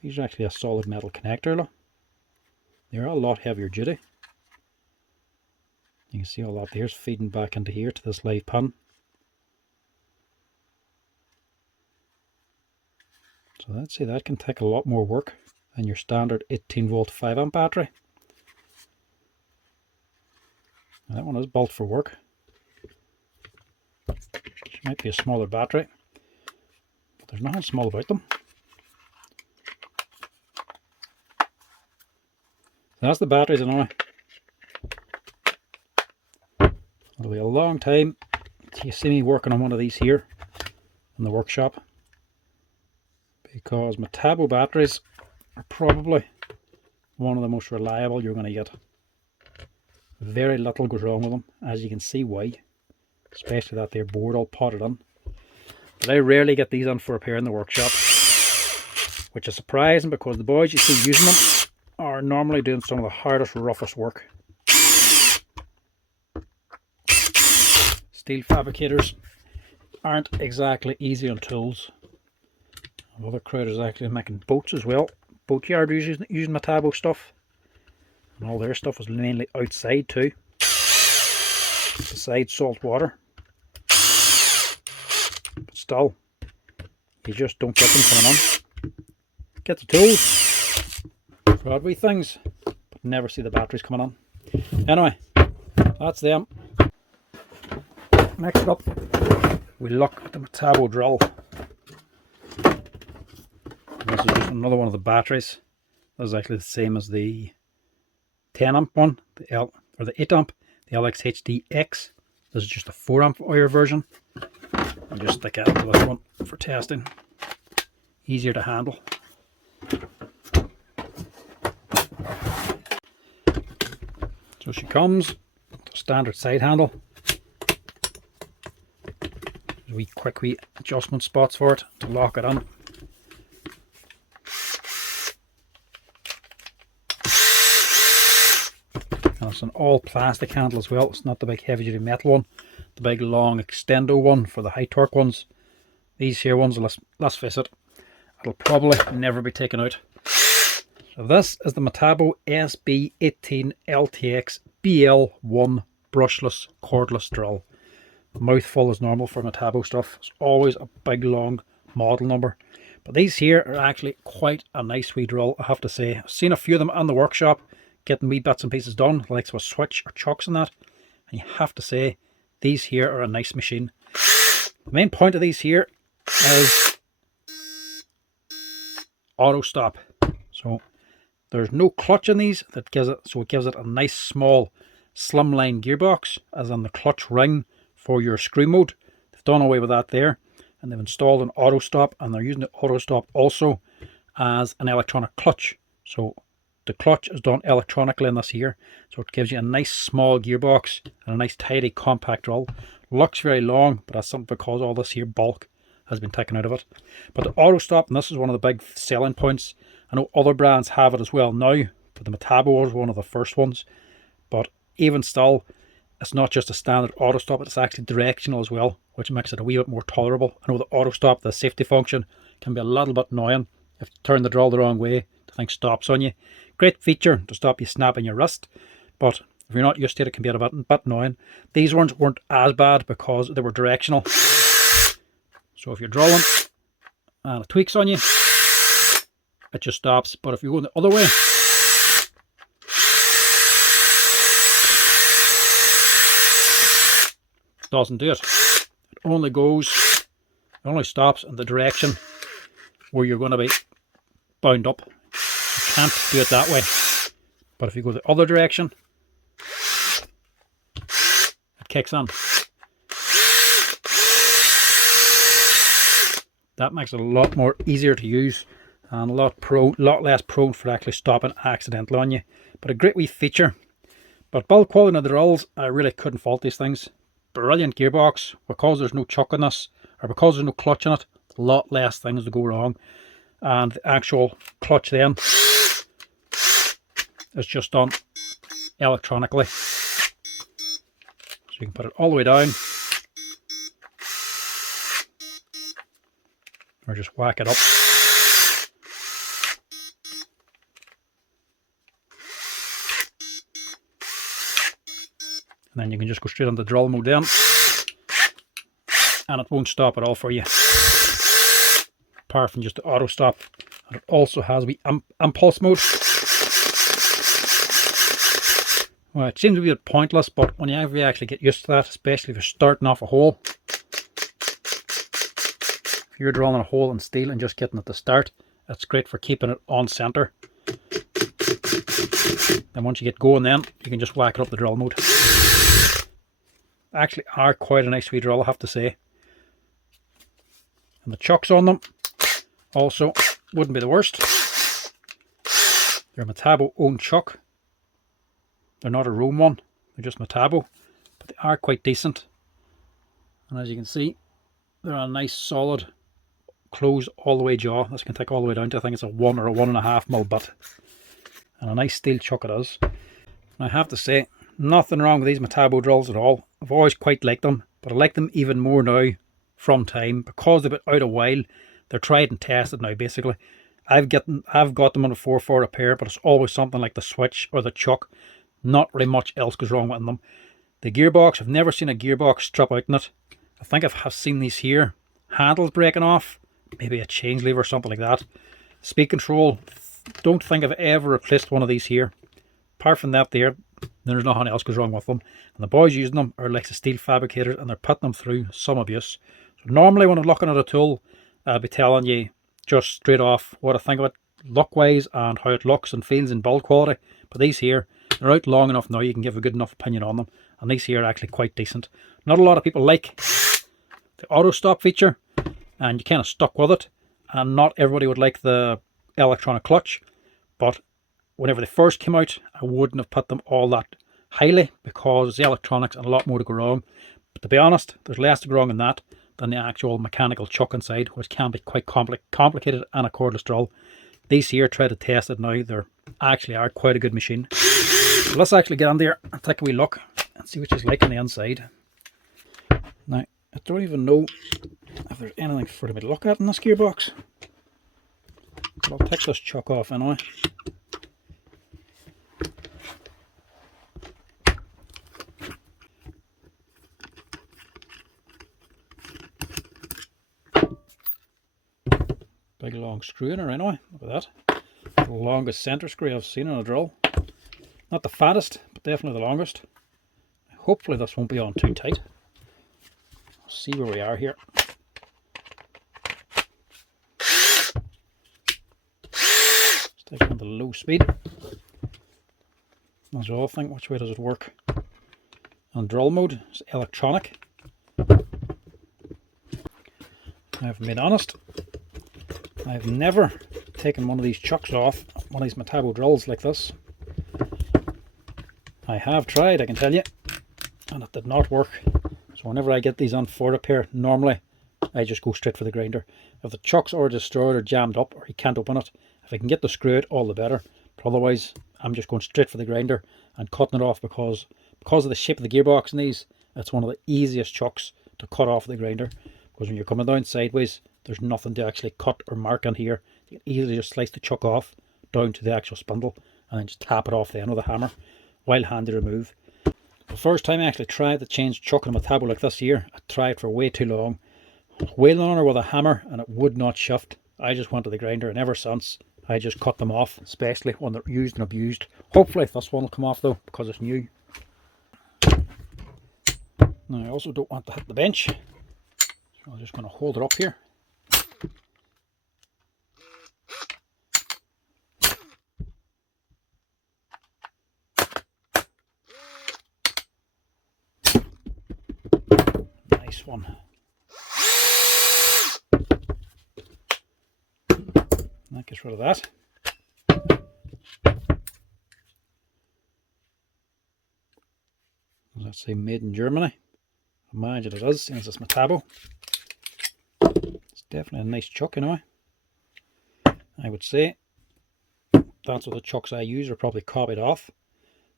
These are actually a solid metal connector. Look. They're a lot heavier duty. You can see all that there's feeding back into here to this live pin. So let's say that can take a lot more work than your standard 18 volt 5 amp battery. And that one is built for work. might be a smaller battery, but there's nothing small about them. So that's the batteries anyway. It'll be a long time till you see me working on one of these here in the workshop, because Metabo batteries are probably one of the most reliable you're going to get. Very little goes wrong with them, as you can see why, especially that they're board all potted in. But I rarely get these on for repair in the workshop, which is surprising because the boys you see using them are normally doing some of the hardest, roughest work. Steel fabricators aren't exactly easy on tools. Other crowd is actually making boats as well. Boatyard using Metabo stuff, and all their stuff is mainly outside too, beside salt water. But still, you just don't get them coming on. Get the tools for odd wee things, but never see the batteries coming on. Anyway, that's them. Next up, we look at the Metabo drill. This is just another one of the batteries. This is actually the same as the 10 amp one, the 8 amp, the LXHDX. This is just a 4 amp hour version. I'll just stick it into this one for testing. Easier to handle. So she comes with a standard side handle. There's wee quick adjustment spots for it to lock it on. And it's an all plastic handle as well. It's not the big heavy duty metal one, the big long extendo one for the high torque ones. These here ones, let's face it, it'll probably never be taken out. So this is the Metabo SB 18 LTX BL I brushless cordless drill. Mouthful is normal for Metabo stuff. It's always a big long model number. But these here are actually quite a nice wee drill, I have to say. I've seen a few of them in the workshop getting wee bits and pieces done, like with switch or chocks and that. And you have to say, these here are a nice machine. The main point of these here is auto stop. So there's no clutch in these, it gives it a nice small slimline gearbox, as in the clutch ring for your screw mode. They've done away with that there, and they've installed an auto stop, and they're using the auto stop also as an electronic clutch. So the clutch is done electronically in this here, so it gives you a nice small gearbox and a nice tidy compact drill. Looks very long, but that's something because all this here bulk has been taken out of it. But the auto stop, and this is one of the big selling points. I know other brands have it as well now, but the Metabo was one of the first ones. But even still, it's not just a standard auto stop, it's actually directional as well, which makes it a wee bit more tolerable. I know the auto stop, the safety function, can be a little bit annoying if you turn the drill the wrong way, the thing stops on you. Great feature to stop you snapping your wrist, but if you're not used to it, it can be a bit annoying. These ones weren't as bad because they were directional. So if you're drilling and it tweaks on you, it just stops. But if you're going the other way, it doesn't do it. It only stops in the direction where you're going to be bound up. You can't do it that way. But if you go the other direction, it kicks on. That makes it a lot more easier to use and a lot less prone for actually stopping accidentally on you. But a great wee feature. But build quality of the drills, I really couldn't fault these things. Brilliant gearbox. Because there's no chuck in this, or because there's no clutch in it, a lot less things to go wrong. And the actual clutch then is just done electronically. So you can put it all the way down, or just whack it up. And then you can just go straight on the drill mode then, and it won't stop at all for you, apart from just the auto stop. And it also has the impulse mode. Well, it seems to be a bit pointless, but when you actually get used to that, especially if you're starting off a hole, you're drilling a hole in steel and just getting it to start, it's great for keeping it on center. And once you get going, then you can just whack it up the drill mode. Actually are quite a nice wee drill, I have to say. And the chucks on them also wouldn't be the worst. They're Metabo own chuck. They're not a Rome one, they're just Metabo, but they are quite decent. And as you can see, they're a nice solid closed all the way jaw. This can take all the way down to, I think it's a 1 or a 1.5mm butt. And a nice steel chuck it is. And I have to say, nothing wrong with these Metabo drills at all. I've always quite liked them, but I like them even more now from time because they've been out a while. They're tried and tested now basically. I've got them on a 4 repair, but it's always something like the switch or the chuck. Not really much else goes wrong with them. The gearbox, I've never seen a gearbox strip out in it. I think I've seen these here. Handles breaking off, maybe a change lever or something like that. Speed control, don't think I've ever replaced one of these here. Apart from that there's nothing else goes wrong with them. And the boys using them are like the steel fabricators and they're putting them through some abuse. So normally when I'm looking at a tool, I'll be telling you just straight off what I think of it look wise and how it looks and feels in build quality. But these here, they're out long enough now you can give a good enough opinion on them. And these here are actually quite decent. Not a lot of people like the auto stop feature and you kind of stuck with it. And not everybody would like the electronic clutch. But whenever they first came out, I wouldn't have put them all that highly because the electronics and a lot more to go wrong. But to be honest, there's less to go wrong in that than the actual mechanical chuck inside, which can be quite complicated and a cordless drill. These here, try to test it now, they actually are quite a good machine. So let's actually get on there and take a wee look and see what it's like on the inside. Now, I don't even know if there's anything for me to look at in this gearbox. But I'll take this chuck off anyway. Big long screw in her anyway, look at that. The longest center screw I've seen on a drill. Not the fattest, but definitely the longest. Hopefully this won't be on too tight. Let's see where we are here. Let's take it on the low speed. As well, think which way does it work? On drill mode, it's electronic. I've been honest, I've never taken one of these chucks off one of these Metabo drills like this. I have tried, I can tell you, and it did not work. So whenever I get these on for repair, normally I just go straight for the grinder. If the chucks are destroyed or jammed up or you can't open it, if I can get the screw out, all the better. But otherwise, I'm just going straight for the grinder and cutting it off because of the shape of the gearbox in these, it's one of the easiest chucks to cut off the grinder. Because when you're coming down sideways, there's nothing to actually cut or mark on here. You can easily just slice the chuck off down to the actual spindle and then just tap it off the end with a hammer. While handy to remove. The first time I actually tried to change chuck on a Metabo like this here, I tried for way too long. Wailing on her with a hammer and it would not shift. I just went to the grinder and ever since I just cut them off, especially when they're used and abused. Hopefully this one will come off though because it's new. Now I also don't want to hit the bench, so I'm just going to hold it up here. Nice one. That gets rid of that. Let's say made in Germany. Imagine it is, since it's Metabo. It's definitely a nice chuck anyway. I would say that's what the chucks I use are probably copied off.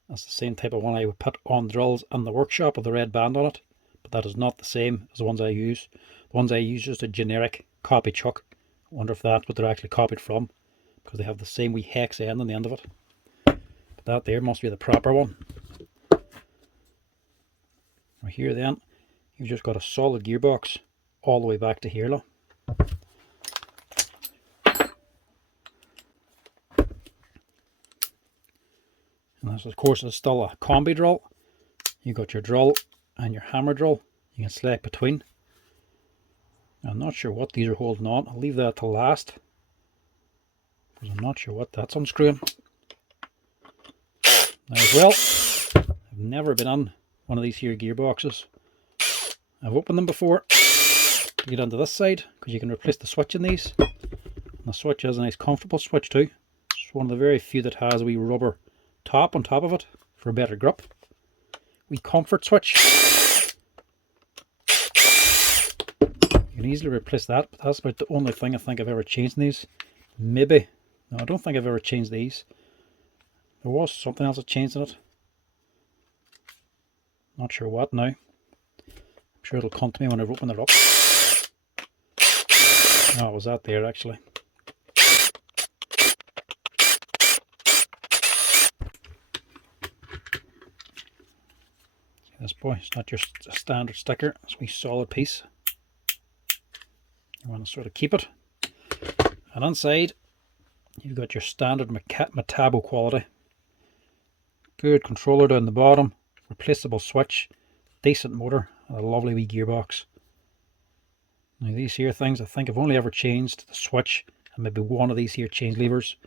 That's the same type of one I would put on drills in the workshop with the red band on it. But that is not the same as the ones I use. The ones I use is just a generic copy chuck. I wonder if that's what they're actually copied from, because they have the same wee hex end on the end of it. But that there must be the proper one. Right here then, you've just got a solid gearbox all the way back to here. Look. And this of course is still a combi drill. You got your drill and your hammer drill you can select between. I'm not sure what these are holding on. I'll leave that to last, because I'm not sure what that's unscrewing. Now as well, I've never been on one of these here gearboxes. I've opened them before to get onto this side, because you can replace the switch in these. And the switch is a nice comfortable switch too. It's one of the very few that has a wee rubber top on top of it for a better grip. Wee comfort switch. You can easily replace that, but that's about the only thing I think I've ever changed in these. Maybe. No, I don't think I've ever changed these. There was something else I changed in it. Not sure what now. I'm sure it'll come to me when I've opened it up. Oh, it was that there actually. This boy, it's not just a standard sticker, it's a wee solid piece. You want to sort of keep it. And inside, you've got your standard Metabo quality. Good controller down the bottom, replaceable switch, decent motor, and a lovely wee gearbox. Now these here things, I think I've only ever changed the switch and maybe one of these here change levers.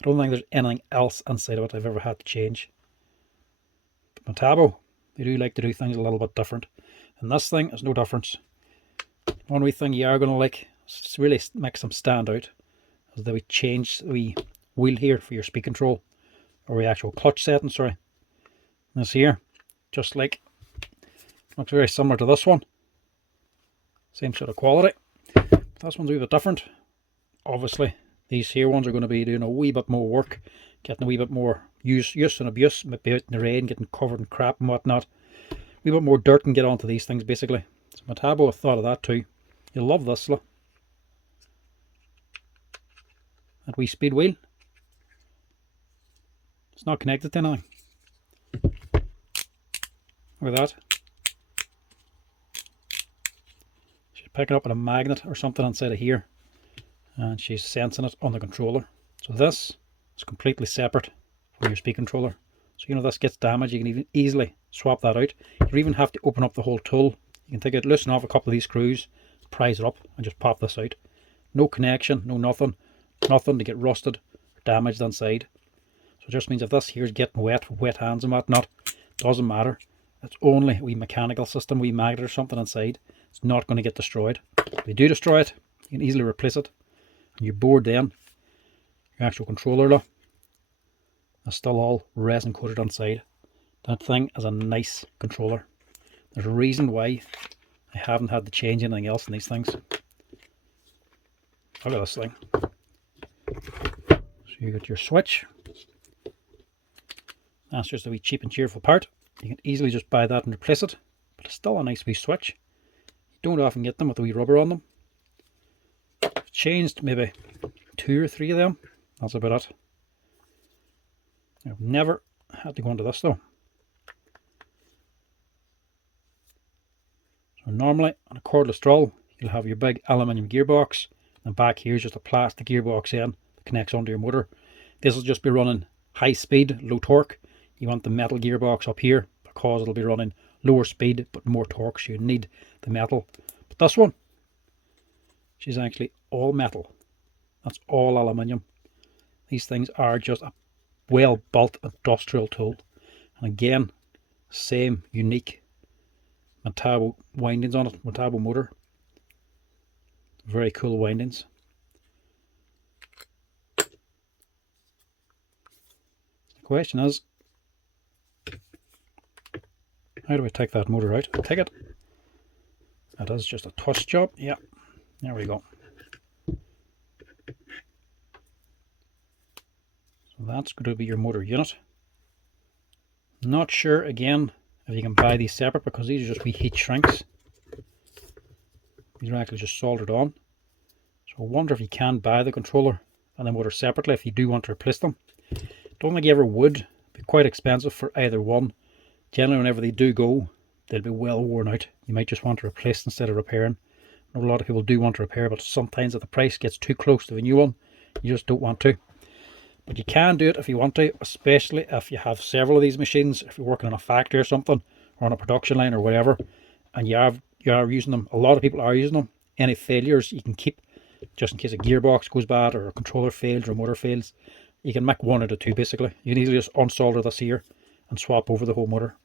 I don't think there's anything else inside of it I've ever had to change. But Metabo, they do like to do things a little bit different. And this thing is no difference. One wee thing you are going to like, to really makes them stand out, is that we change the wheel here for your speed control, or the actual clutch setting, sorry. This here, just like, looks very similar to this one. Same sort of quality. But this one's a wee bit different. Obviously, these here ones are going to be doing a wee bit more work, getting a wee bit more use and abuse, maybe out in the rain, getting covered in crap and whatnot. A wee bit more dirt can get onto these things basically. So Metabo have thought of that too. You'll love this, look. That wee speed wheel. It's not connected to anything. Look at that. She's picking up with a magnet or something inside of here, and she's sensing it on the controller. So this is completely separate from your speed controller. So you know, if this gets damaged, you can even easily swap that out. You even have to open up the whole tool. You can take it, loosen off a couple of these screws, prise it up, and just pop this out. No connection, no nothing to get rusted or damaged inside. So it just means if this here is getting wet with wet hands and whatnot, doesn't matter. It's only a wee mechanical system, wee magnet or something inside. It's not going to get destroyed. If they do destroy it, you can easily replace it. And your board then, your actual controller though, is still all resin coated inside. That thing is a nice controller. There's a reason why I haven't had to change anything else in these things. Look at this thing. So you got your switch. That's just a wee cheap and cheerful part. You can easily just buy that and replace it, but it's still a nice wee switch. You don't often get them with a wee rubber on them. I've changed maybe 2 or 3 of them. That's about it. I've never had to go into this though. So normally on a cordless drill, you'll have your big aluminium gearbox, and back here is just a plastic gearbox end that connects onto your motor. This will just be running high speed, low torque. You want the metal gearbox up here because it'll be running lower speed but more torque, so you need the metal. But this one, she's actually all metal. That's all aluminium. These things are just a well built industrial tool. And again, same unique Metabo windings on it, Metabo motor. Very cool windings. The question is, how do we take that motor out? Take it. That is just a twist job. Yeah, there we go. So that's going to be your motor unit. Not sure again if you can buy these separate, because these are just wee heat shrinks. These are actually just soldered on. So I wonder if you can buy the controller and the motor separately if you do want to replace them. Don't think you ever would. It'd be quite expensive for either one. Generally, whenever they do go, they'll be well worn out. You might just want to replace instead of repairing. I know a lot of people do want to repair, but sometimes if the price gets too close to the new one, you just don't want to. But you can do it if you want to, especially if you have several of these machines. If you're working in a factory or something, or on a production line or whatever, and you are using them, a lot of people are using them, any failures you can keep, just in case a gearbox goes bad or a controller fails or a motor fails. You can make one out of two basically. You can easily just unsolder this here and swap over the whole motor.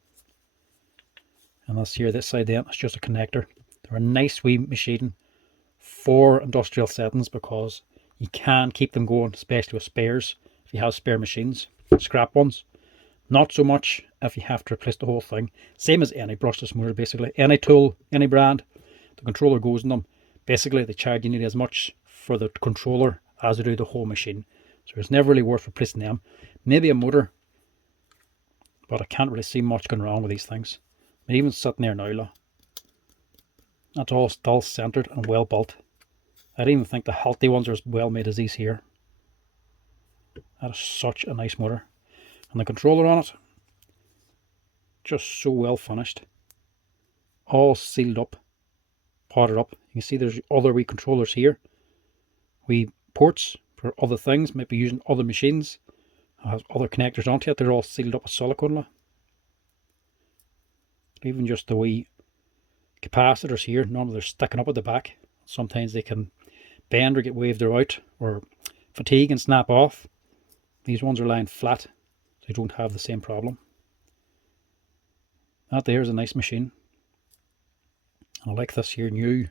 And this here, this side then, it's just a connector. They're a nice wee machine for industrial settings because you can keep them going, especially with spares. If you have spare machines, scrap ones. Not so much if you have to replace the whole thing. Same as any brushless motor basically. Any tool, any brand, the controller goes in them. Basically they charge you nearly as much for the controller as they do the whole machine. So it's never really worth replacing them. Maybe a motor, but I can't really see much going wrong with these things. And even sitting there now, look, that's all still centered and well built. I don't even think the healthy ones are as well made as these here. That is such a nice motor. And the controller on it, just so well finished. All sealed up, potted up. You can see there's other wee controllers here. Wee ports for other things, might be using other machines. It has other connectors onto it. They're all sealed up with silicone. Even just the wee capacitors here, normally they're sticking up at the back. Sometimes they can bend or get waved out or fatigue and snap off. These ones are lying flat, so you don't have the same problem. That there is a nice machine. I like this here new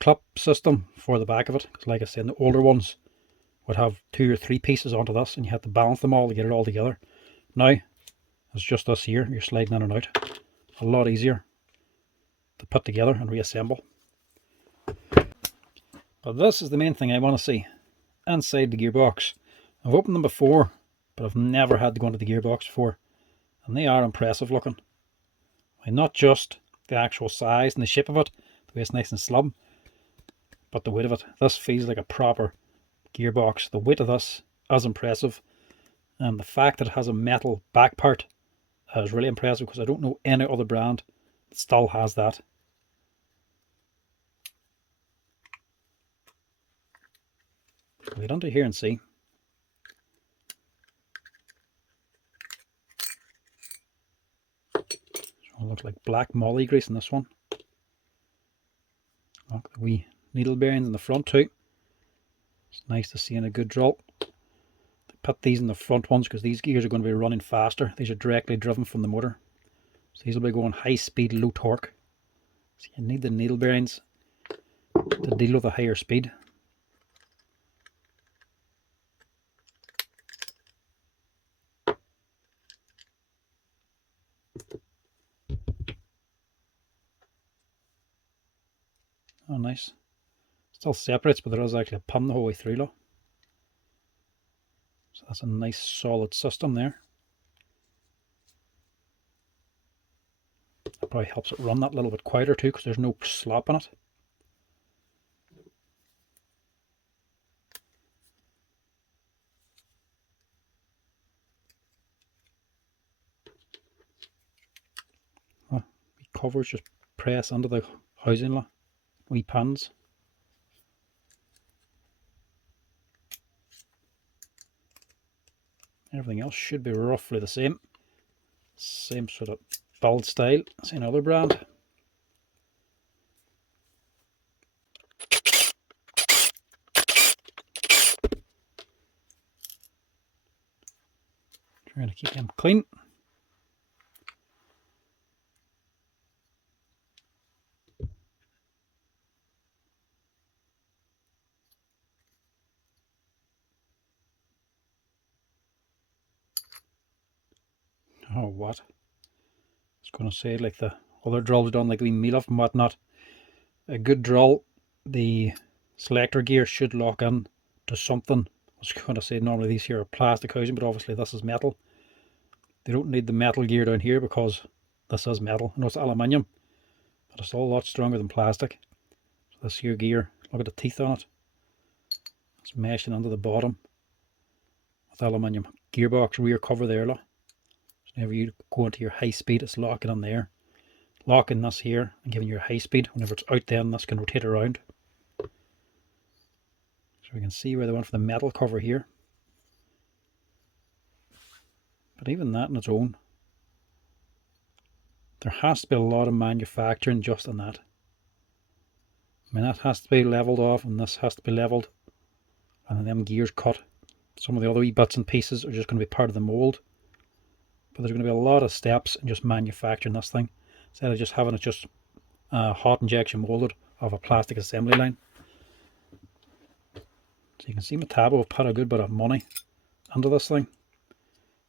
clip system for the back of it, because like I said, the older ones would have 2 or 3 pieces onto this and you had to balance them all to get it all together. Now it's just this here, you're sliding in and out. A lot easier to put together and reassemble. But this is the main thing I want to see inside the gearbox. I've opened them before, but I've never had to go into the gearbox before, and they are impressive looking. And not just the actual size and the shape of it, the way it's nice and slim, but the weight of it. This feels like a proper gearbox. The weight of this is impressive, and the fact that it has a metal back part is really impressive, because I don't know any other brand that still has that. We'll get under here and see. So it looks like black moly grease in this one. Look, the wee needle bearings in the front too. It's nice to see in a good drill. They put these in the front ones because these gears are going to be running faster. These are directly driven from the motor. So these will be going high speed, low torque. So you need the needle bearings to deal with a higher speed. Oh, nice. Still separates, but there is actually a pin the whole way through. Look. So that's a nice solid system there. That probably helps it run that little bit quieter too, because there's no slop in it. Oh, the covers just press under the housing, look. Wee pins. Everything else should be roughly the same. Same sort of build style as another brand. Trying to keep them clean. Oh, what? I was going to say, like the other drills done, like we meal off and whatnot. A good drill, the selector gear should lock in to something. I was going to say normally these here are plastic housing, but obviously this is metal. They don't need the metal gear down here because this is metal. I know it's aluminium, but it's still a lot stronger than plastic. So this here gear, look at the teeth on it. It's meshing under the bottom with aluminium gearbox rear cover there, look. Whenever you go into your high speed, it's locking in there. Locking this here and giving you a high speed. Whenever it's out then, this can rotate around. So we can see where they went for the metal cover here. But even that on its own, there has to be a lot of manufacturing just on that. I mean, that has to be levelled off, and this has to be levelled, and then them gears cut. Some of the other wee bits and pieces are just going to be part of the mould, but there's going to be a lot of steps in just manufacturing this thing, instead of just having it just hot injection molded of a plastic assembly line. So you can see Metabo have put a good bit of money into this thing.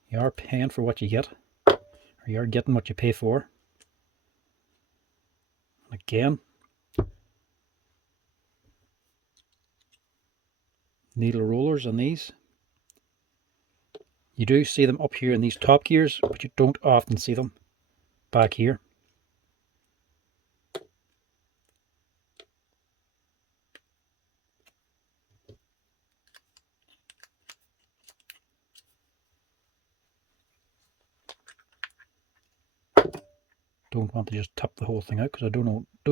You are paying for what you get, or you are getting what you pay for. And again, needle rollers on these. You do see them up here in these top gears, but you don't often see them back here. Don't want to just tip the whole thing out, because I do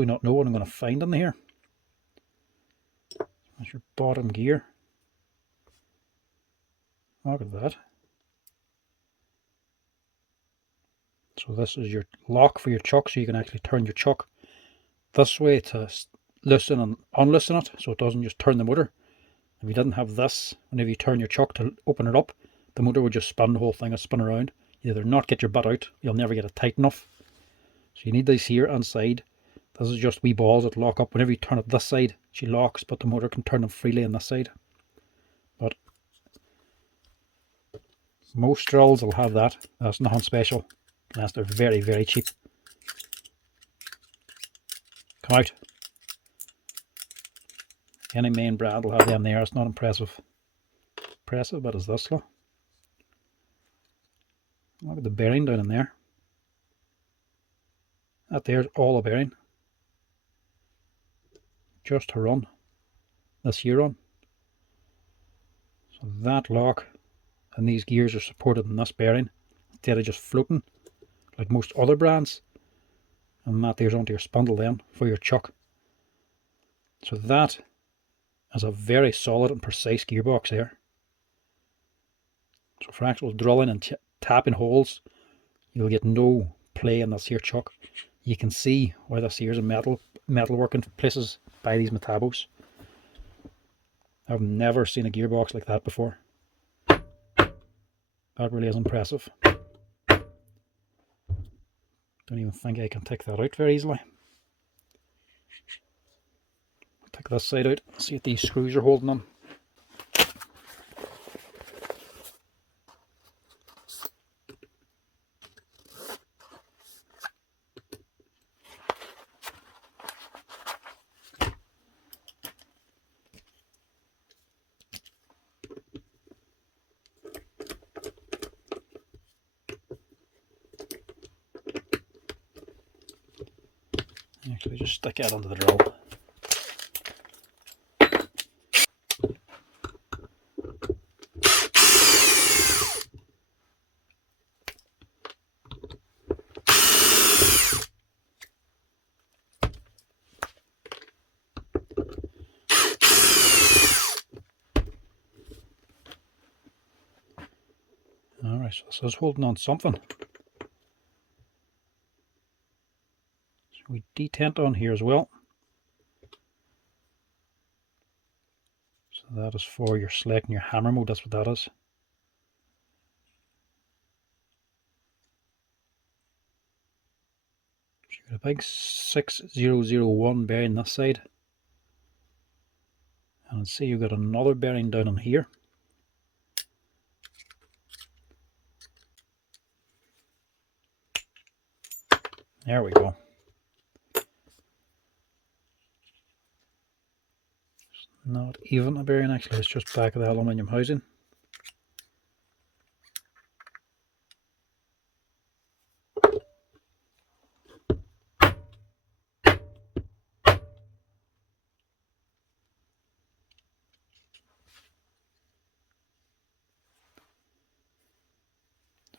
not know what I'm going to find in here. That's your bottom gear. Look at that. So this is your lock for your chuck, so you can actually turn your chuck this way to loosen and unloosen it, so it doesn't just turn the motor. If you didn't have this, whenever you turn your chuck to open it up, the motor would just spin, the whole thing would spin around. You either not get your butt out, you'll never get it tight enough. So you need these here inside. This is just wee balls that lock up. Whenever you turn it this side, she locks, but the motor can turn them freely on this side. But most drills will have that. That's nothing special, unless they're very, very cheap. Come out. Any main brand will have them there. It's not impressive. Impressive, but is this look? Look at the bearing down in there. That there's all a bearing. Just to run this here on. So that lock and these gears are supported in this bearing, instead of just floating like most other brands. And that there's onto your spindle then for your chuck. So that is a very solid and precise gearbox there. So for actual drilling and tapping holes, you'll get no play in this here chuck. You can see why this here is a metal work in places by these Metabos. I've never seen a gearbox like that before. That really is impressive. Don't even think I can take that out very easily. I'll take this side out, see if these screws are holding them. Actually, just stick it onto the drill. Alright, so this is holding on something. We detent on here as well. So that is for your selecting your hammer mode, that's what that is. So you've got a big 6001 bearing this side. And see you've got another bearing down on here. There we go. Not even a bearing actually, it's just back of the aluminium housing.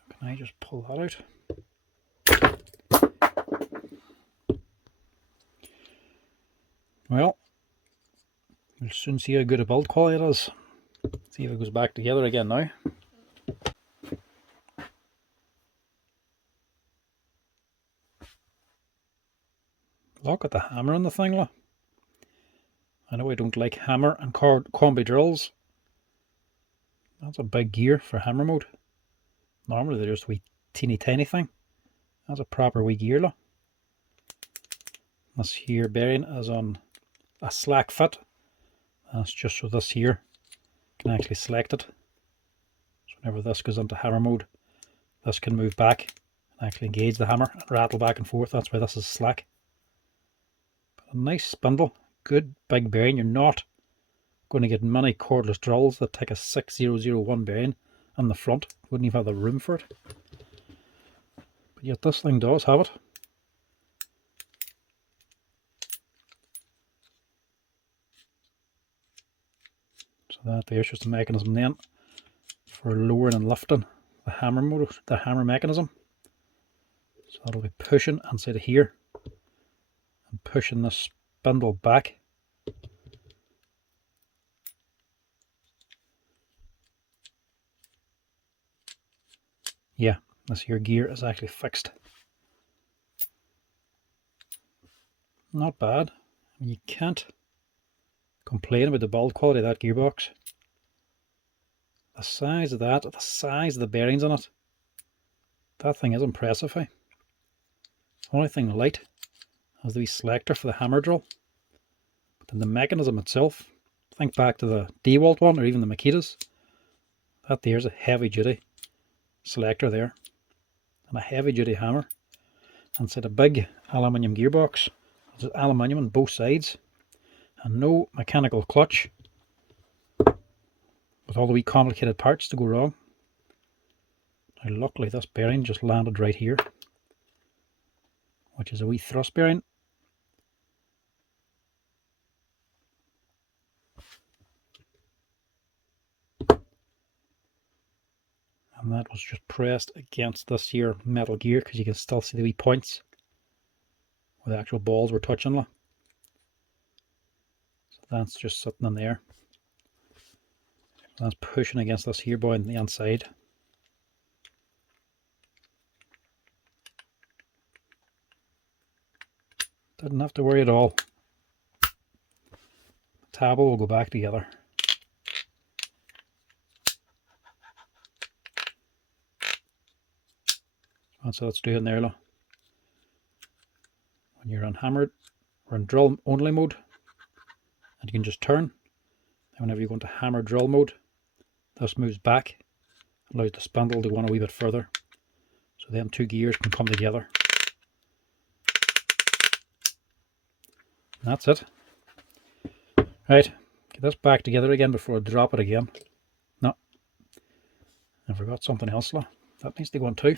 Can I just pull that out? Well, we'll soon see how good a build quality it is. See if it goes back together again now. Look at the hammer on the thing, look. I know I don't like hammer and combi drills. That's a big gear for hammer mode. Normally they're just a wee teeny tiny thing. That's a proper wee gear, look. This here bearing is on a slack fit. That's just so this here can actually select it. So whenever this goes into hammer mode, this can move back and actually engage the hammer and rattle back and forth. That's why this is slack. But a nice spindle, good big bearing. You're not going to get many cordless drills that take a 6001 bearing in the front. Wouldn't even have the room for it. But yet this thing does have it. So that there's just a mechanism then for lowering and lifting the hammer motor, the hammer mechanism. So that'll be pushing inside of here and pushing this spindle back. Yeah, this here gear is actually fixed. Not bad. You can't complain about the build quality of that gearbox. The size of that, the size of the bearings on it, that thing is impressive. The only thing light is the wee selector for the hammer drill. But then the mechanism itself, think back to the DeWalt one or even the Makitas. That there's a heavy duty selector there and a heavy duty hammer inside a big aluminium gearbox. It's aluminium on both sides and no mechanical clutch with all the wee complicated parts to go wrong. Now luckily this bearing just landed right here, which is a wee thrust bearing. And that was just pressed against this here metal gear because you can still see the wee points where the actual balls were touching. So that's just sitting in there. That's pushing against this here boy on the inside. Didn't have to worry at all. Metabo will go back together. That's what it's doing there, look. When you're unhammered or in drill only mode, and you can just turn. And whenever you go into hammer drill mode, this moves back, allows the spindle to go on a wee bit further. So them two gears can come together. And that's it. Right, get this back together again before I drop it again. No, I forgot something else, look. That needs to go on too.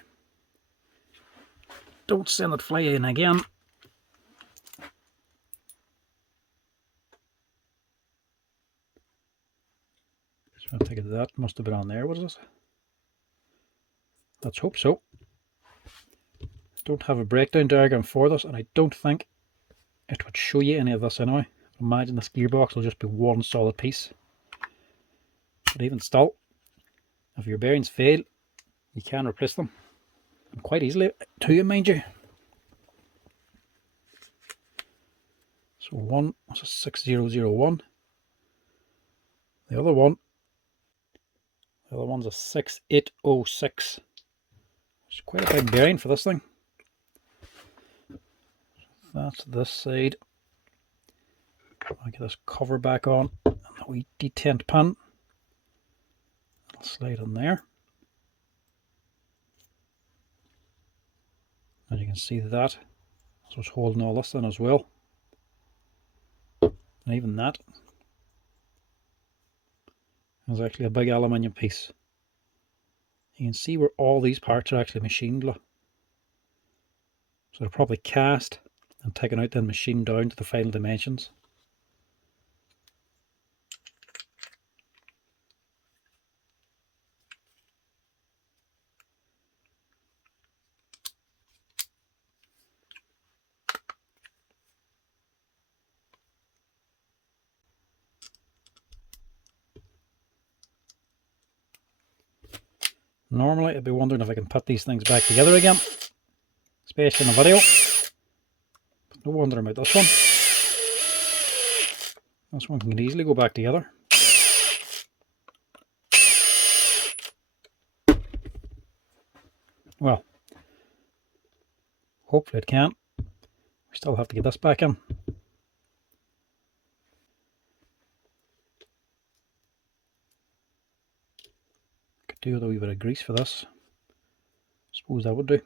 Don't send it flying in again. So I take it that must have been on there, was it? Let's hope so. Don't have a breakdown diagram for this, and I don't think it would show you any of this anyway. Imagine this gearbox will just be one solid piece. But even still, if your bearings fail, you can replace them. And quite easily too, mind you. So one is a 6001. The other one's a 6806. It's quite a big bearing for this thing. That's this side. I'll get this cover back on and the wee detent pin. It'll slide in there. And you can see that. So it's holding all this in as well. And even that is actually a big aluminium piece. You can see where all these parts are actually machined. So they're probably cast and taken out then machined down to the final dimensions. Normally I'd be wondering if I can put these things back together again, especially in a video. But no wonder about this one. This one can easily go back together. Well, hopefully it can. We still have to get this back in. Could do with a wee bit of grease for this. Suppose that would do.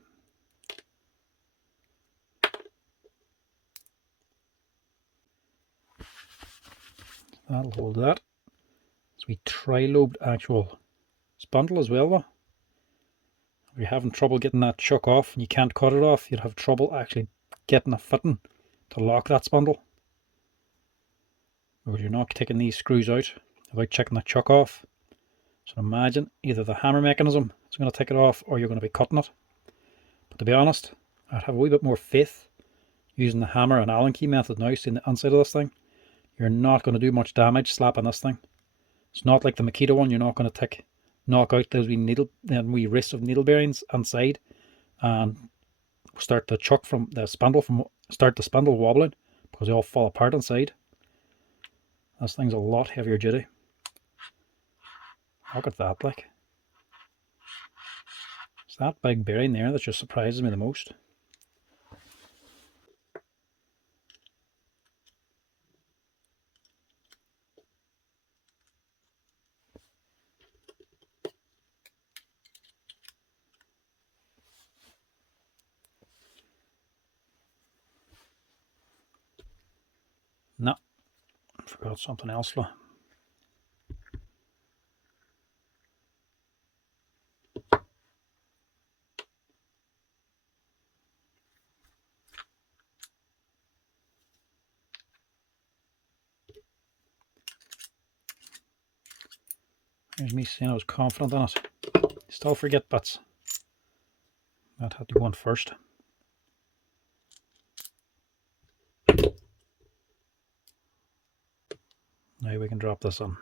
That'll hold that. It's a wee tri-lobed actual spindle as well though. If you're having trouble getting that chuck off and you can't cut it off, you'd have trouble actually getting a fitting to lock that spindle. Because you're not taking these screws out without checking the chuck off. So imagine either the hammer mechanism is going to take it off or you're going to be cutting it. But to be honest, I'd have a wee bit more faith using the hammer and Allen key method now, seeing the inside of this thing. You're not going to do much damage slapping this thing. It's not like the Makita one. You're not going to knock out those wee wrists of needle bearings inside and start the chuck from the spindle wobbling because they all fall apart inside. This thing's a lot heavier duty. Look at that, like. It's that big bearing there that just surprises me the most. No, I forgot something else. Now here's me saying I was confident in it. Still forget bits. That had to go on first. Now we can drop this on.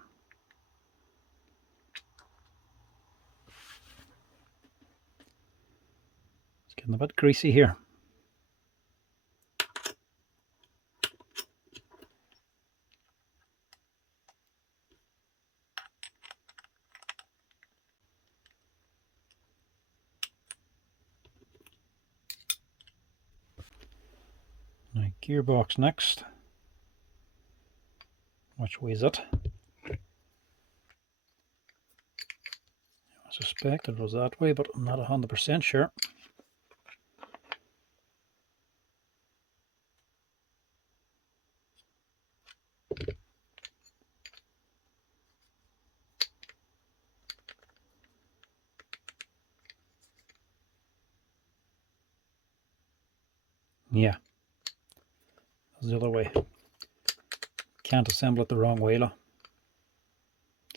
It's getting a bit greasy here. Now gearbox next. Which way is it? I suspect it was that way, but I'm not 100% sure. Yeah, that's the other way. Can't assemble it the wrong way.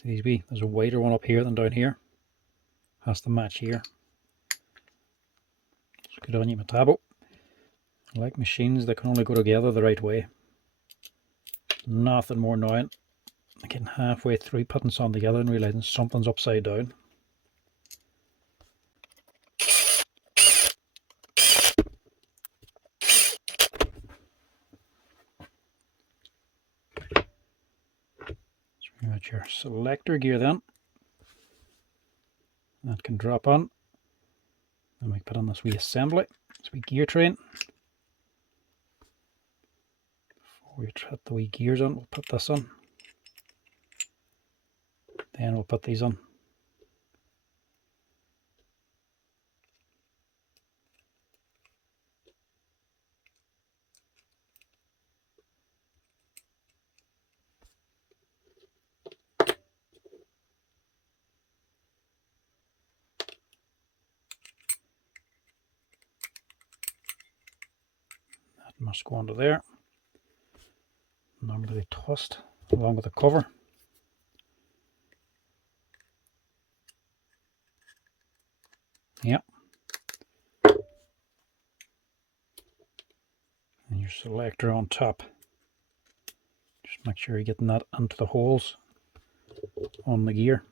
There's a wider one up here than down here. Has to match here. So good on you, Metabo. I like machines that can only go together the right way. Nothing more annoying than getting halfway through putting something together and realizing something's upside down. So you got your selector gear then. That can drop on. Then we put on this wee assembly, this wee gear train. Before we put the wee gears on, we'll put this on. Then we'll put these on. That must go under there. Normally they twist along with the cover. Yep. And your selector on top. Just make sure you're getting that into the holes on the gear.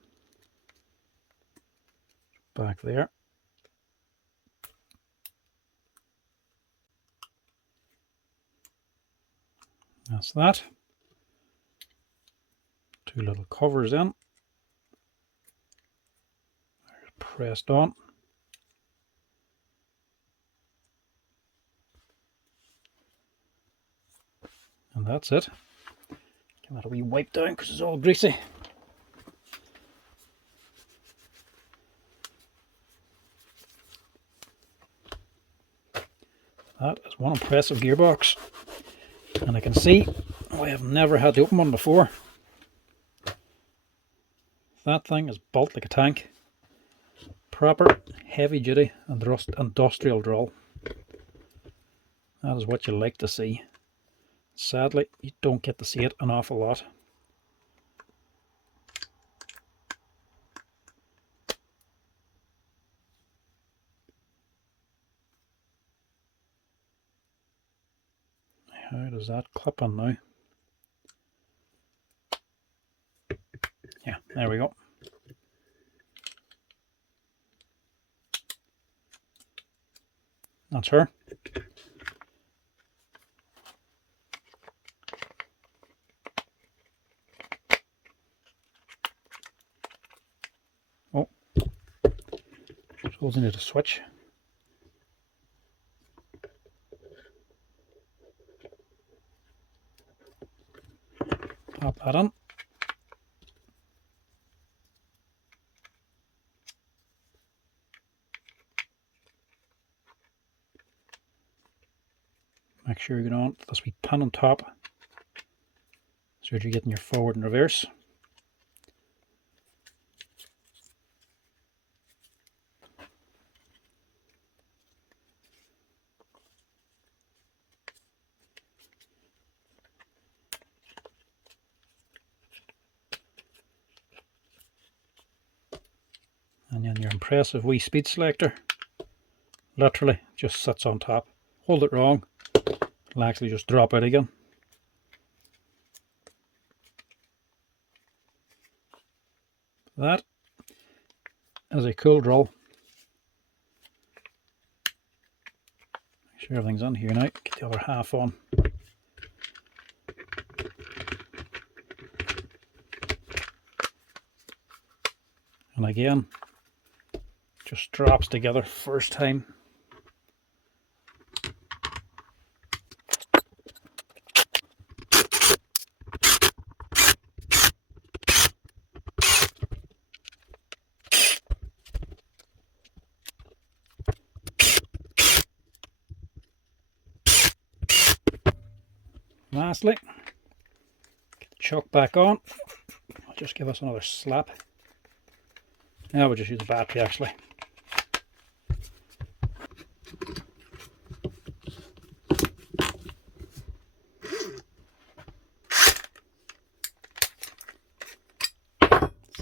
Back there. That's that. Two little covers in. Pressed on. And that's it. Give that a wee wipe down because it's all greasy. That is one impressive gearbox. And I can see I have never had to open one before. That thing is built like a tank. Proper heavy duty industrial drill. That is what you like to see. Sadly, you don't get to see it an awful lot. How does that clip on now? Yeah, there we go. That's her. Oh, holding it a switch. Pop that on. Make sure you get on this wee pin on top so you're getting your forward and reverse. And then your impressive wee speed selector literally just sits on top. Hold it wrong, it'll actually just drop out again. That is a cool drill. Make sure everything's on here now. Get the other half on. And again, just drops together first time. Lastly, get the chuck back on. I'll just give us another slap. Now we'll just use the battery actually.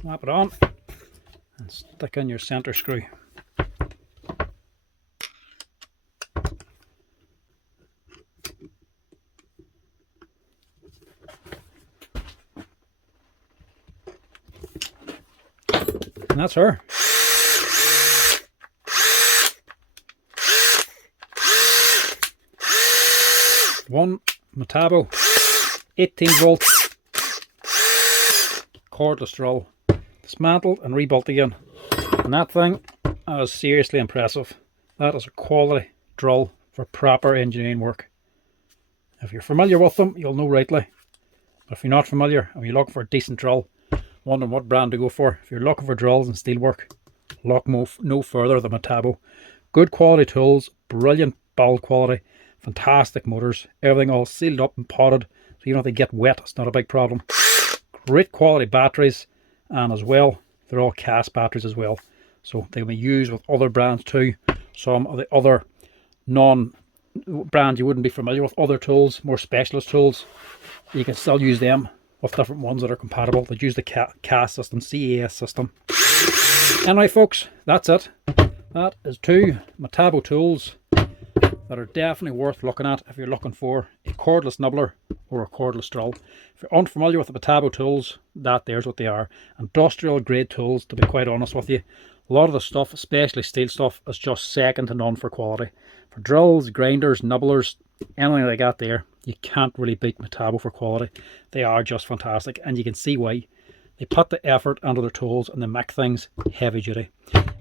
Snap it on and stick in your center screw. And that's her. One Metabo 18-volt cordless drill, dismantled and rebuilt again. And that thing is seriously impressive. That is a quality drill for proper engineering work. If you're familiar with them, you'll know rightly. But if you're not familiar and you're looking for a decent drill, wondering what brand to go for, if you're looking for drills and steelwork, look no further than Metabo. Good quality tools, brilliant build quality, fantastic motors, everything all sealed up and potted, so you don't have to get wet, it's not a big problem. Great quality batteries, and as well, they're all cast batteries as well, so they can be used with other brands too. Some of the other non-brands you wouldn't be familiar with, other tools, more specialist tools, you can still use them with different ones that are compatible. They use the CAS system, CAS system. Anyway folks, that's it. That is two Metabo tools that are definitely worth looking at if you're looking for a cordless nibbler or a cordless drill. If you're unfamiliar with the Metabo tools, there's what they are. Industrial grade tools, to be quite honest with you. A lot of the stuff, especially steel stuff, is just second to none for quality. For drills, grinders, nibblers, anything like that there, you can't really beat Metabo for quality. They are just fantastic, and you can see why. They put the effort into their tools and they make things heavy duty.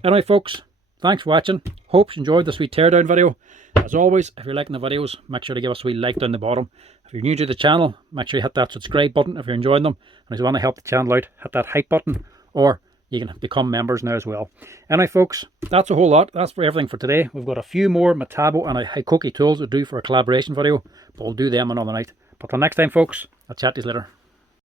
Anyway folks, thanks for watching. Hope you enjoyed this wee teardown video. As always, if you're liking the videos, make sure to give us a wee like down the bottom. If you're new to the channel, make sure you hit that subscribe button if you're enjoying them. And if you want to help the channel out, hit that hype button, or you can become members now as well. Anyway folks, that's a whole lot. That's for everything for today. We've got a few more Metabo and Hikoki tools to do for a collaboration video, but we'll do them another night. But till next time folks, I'll chat to you later.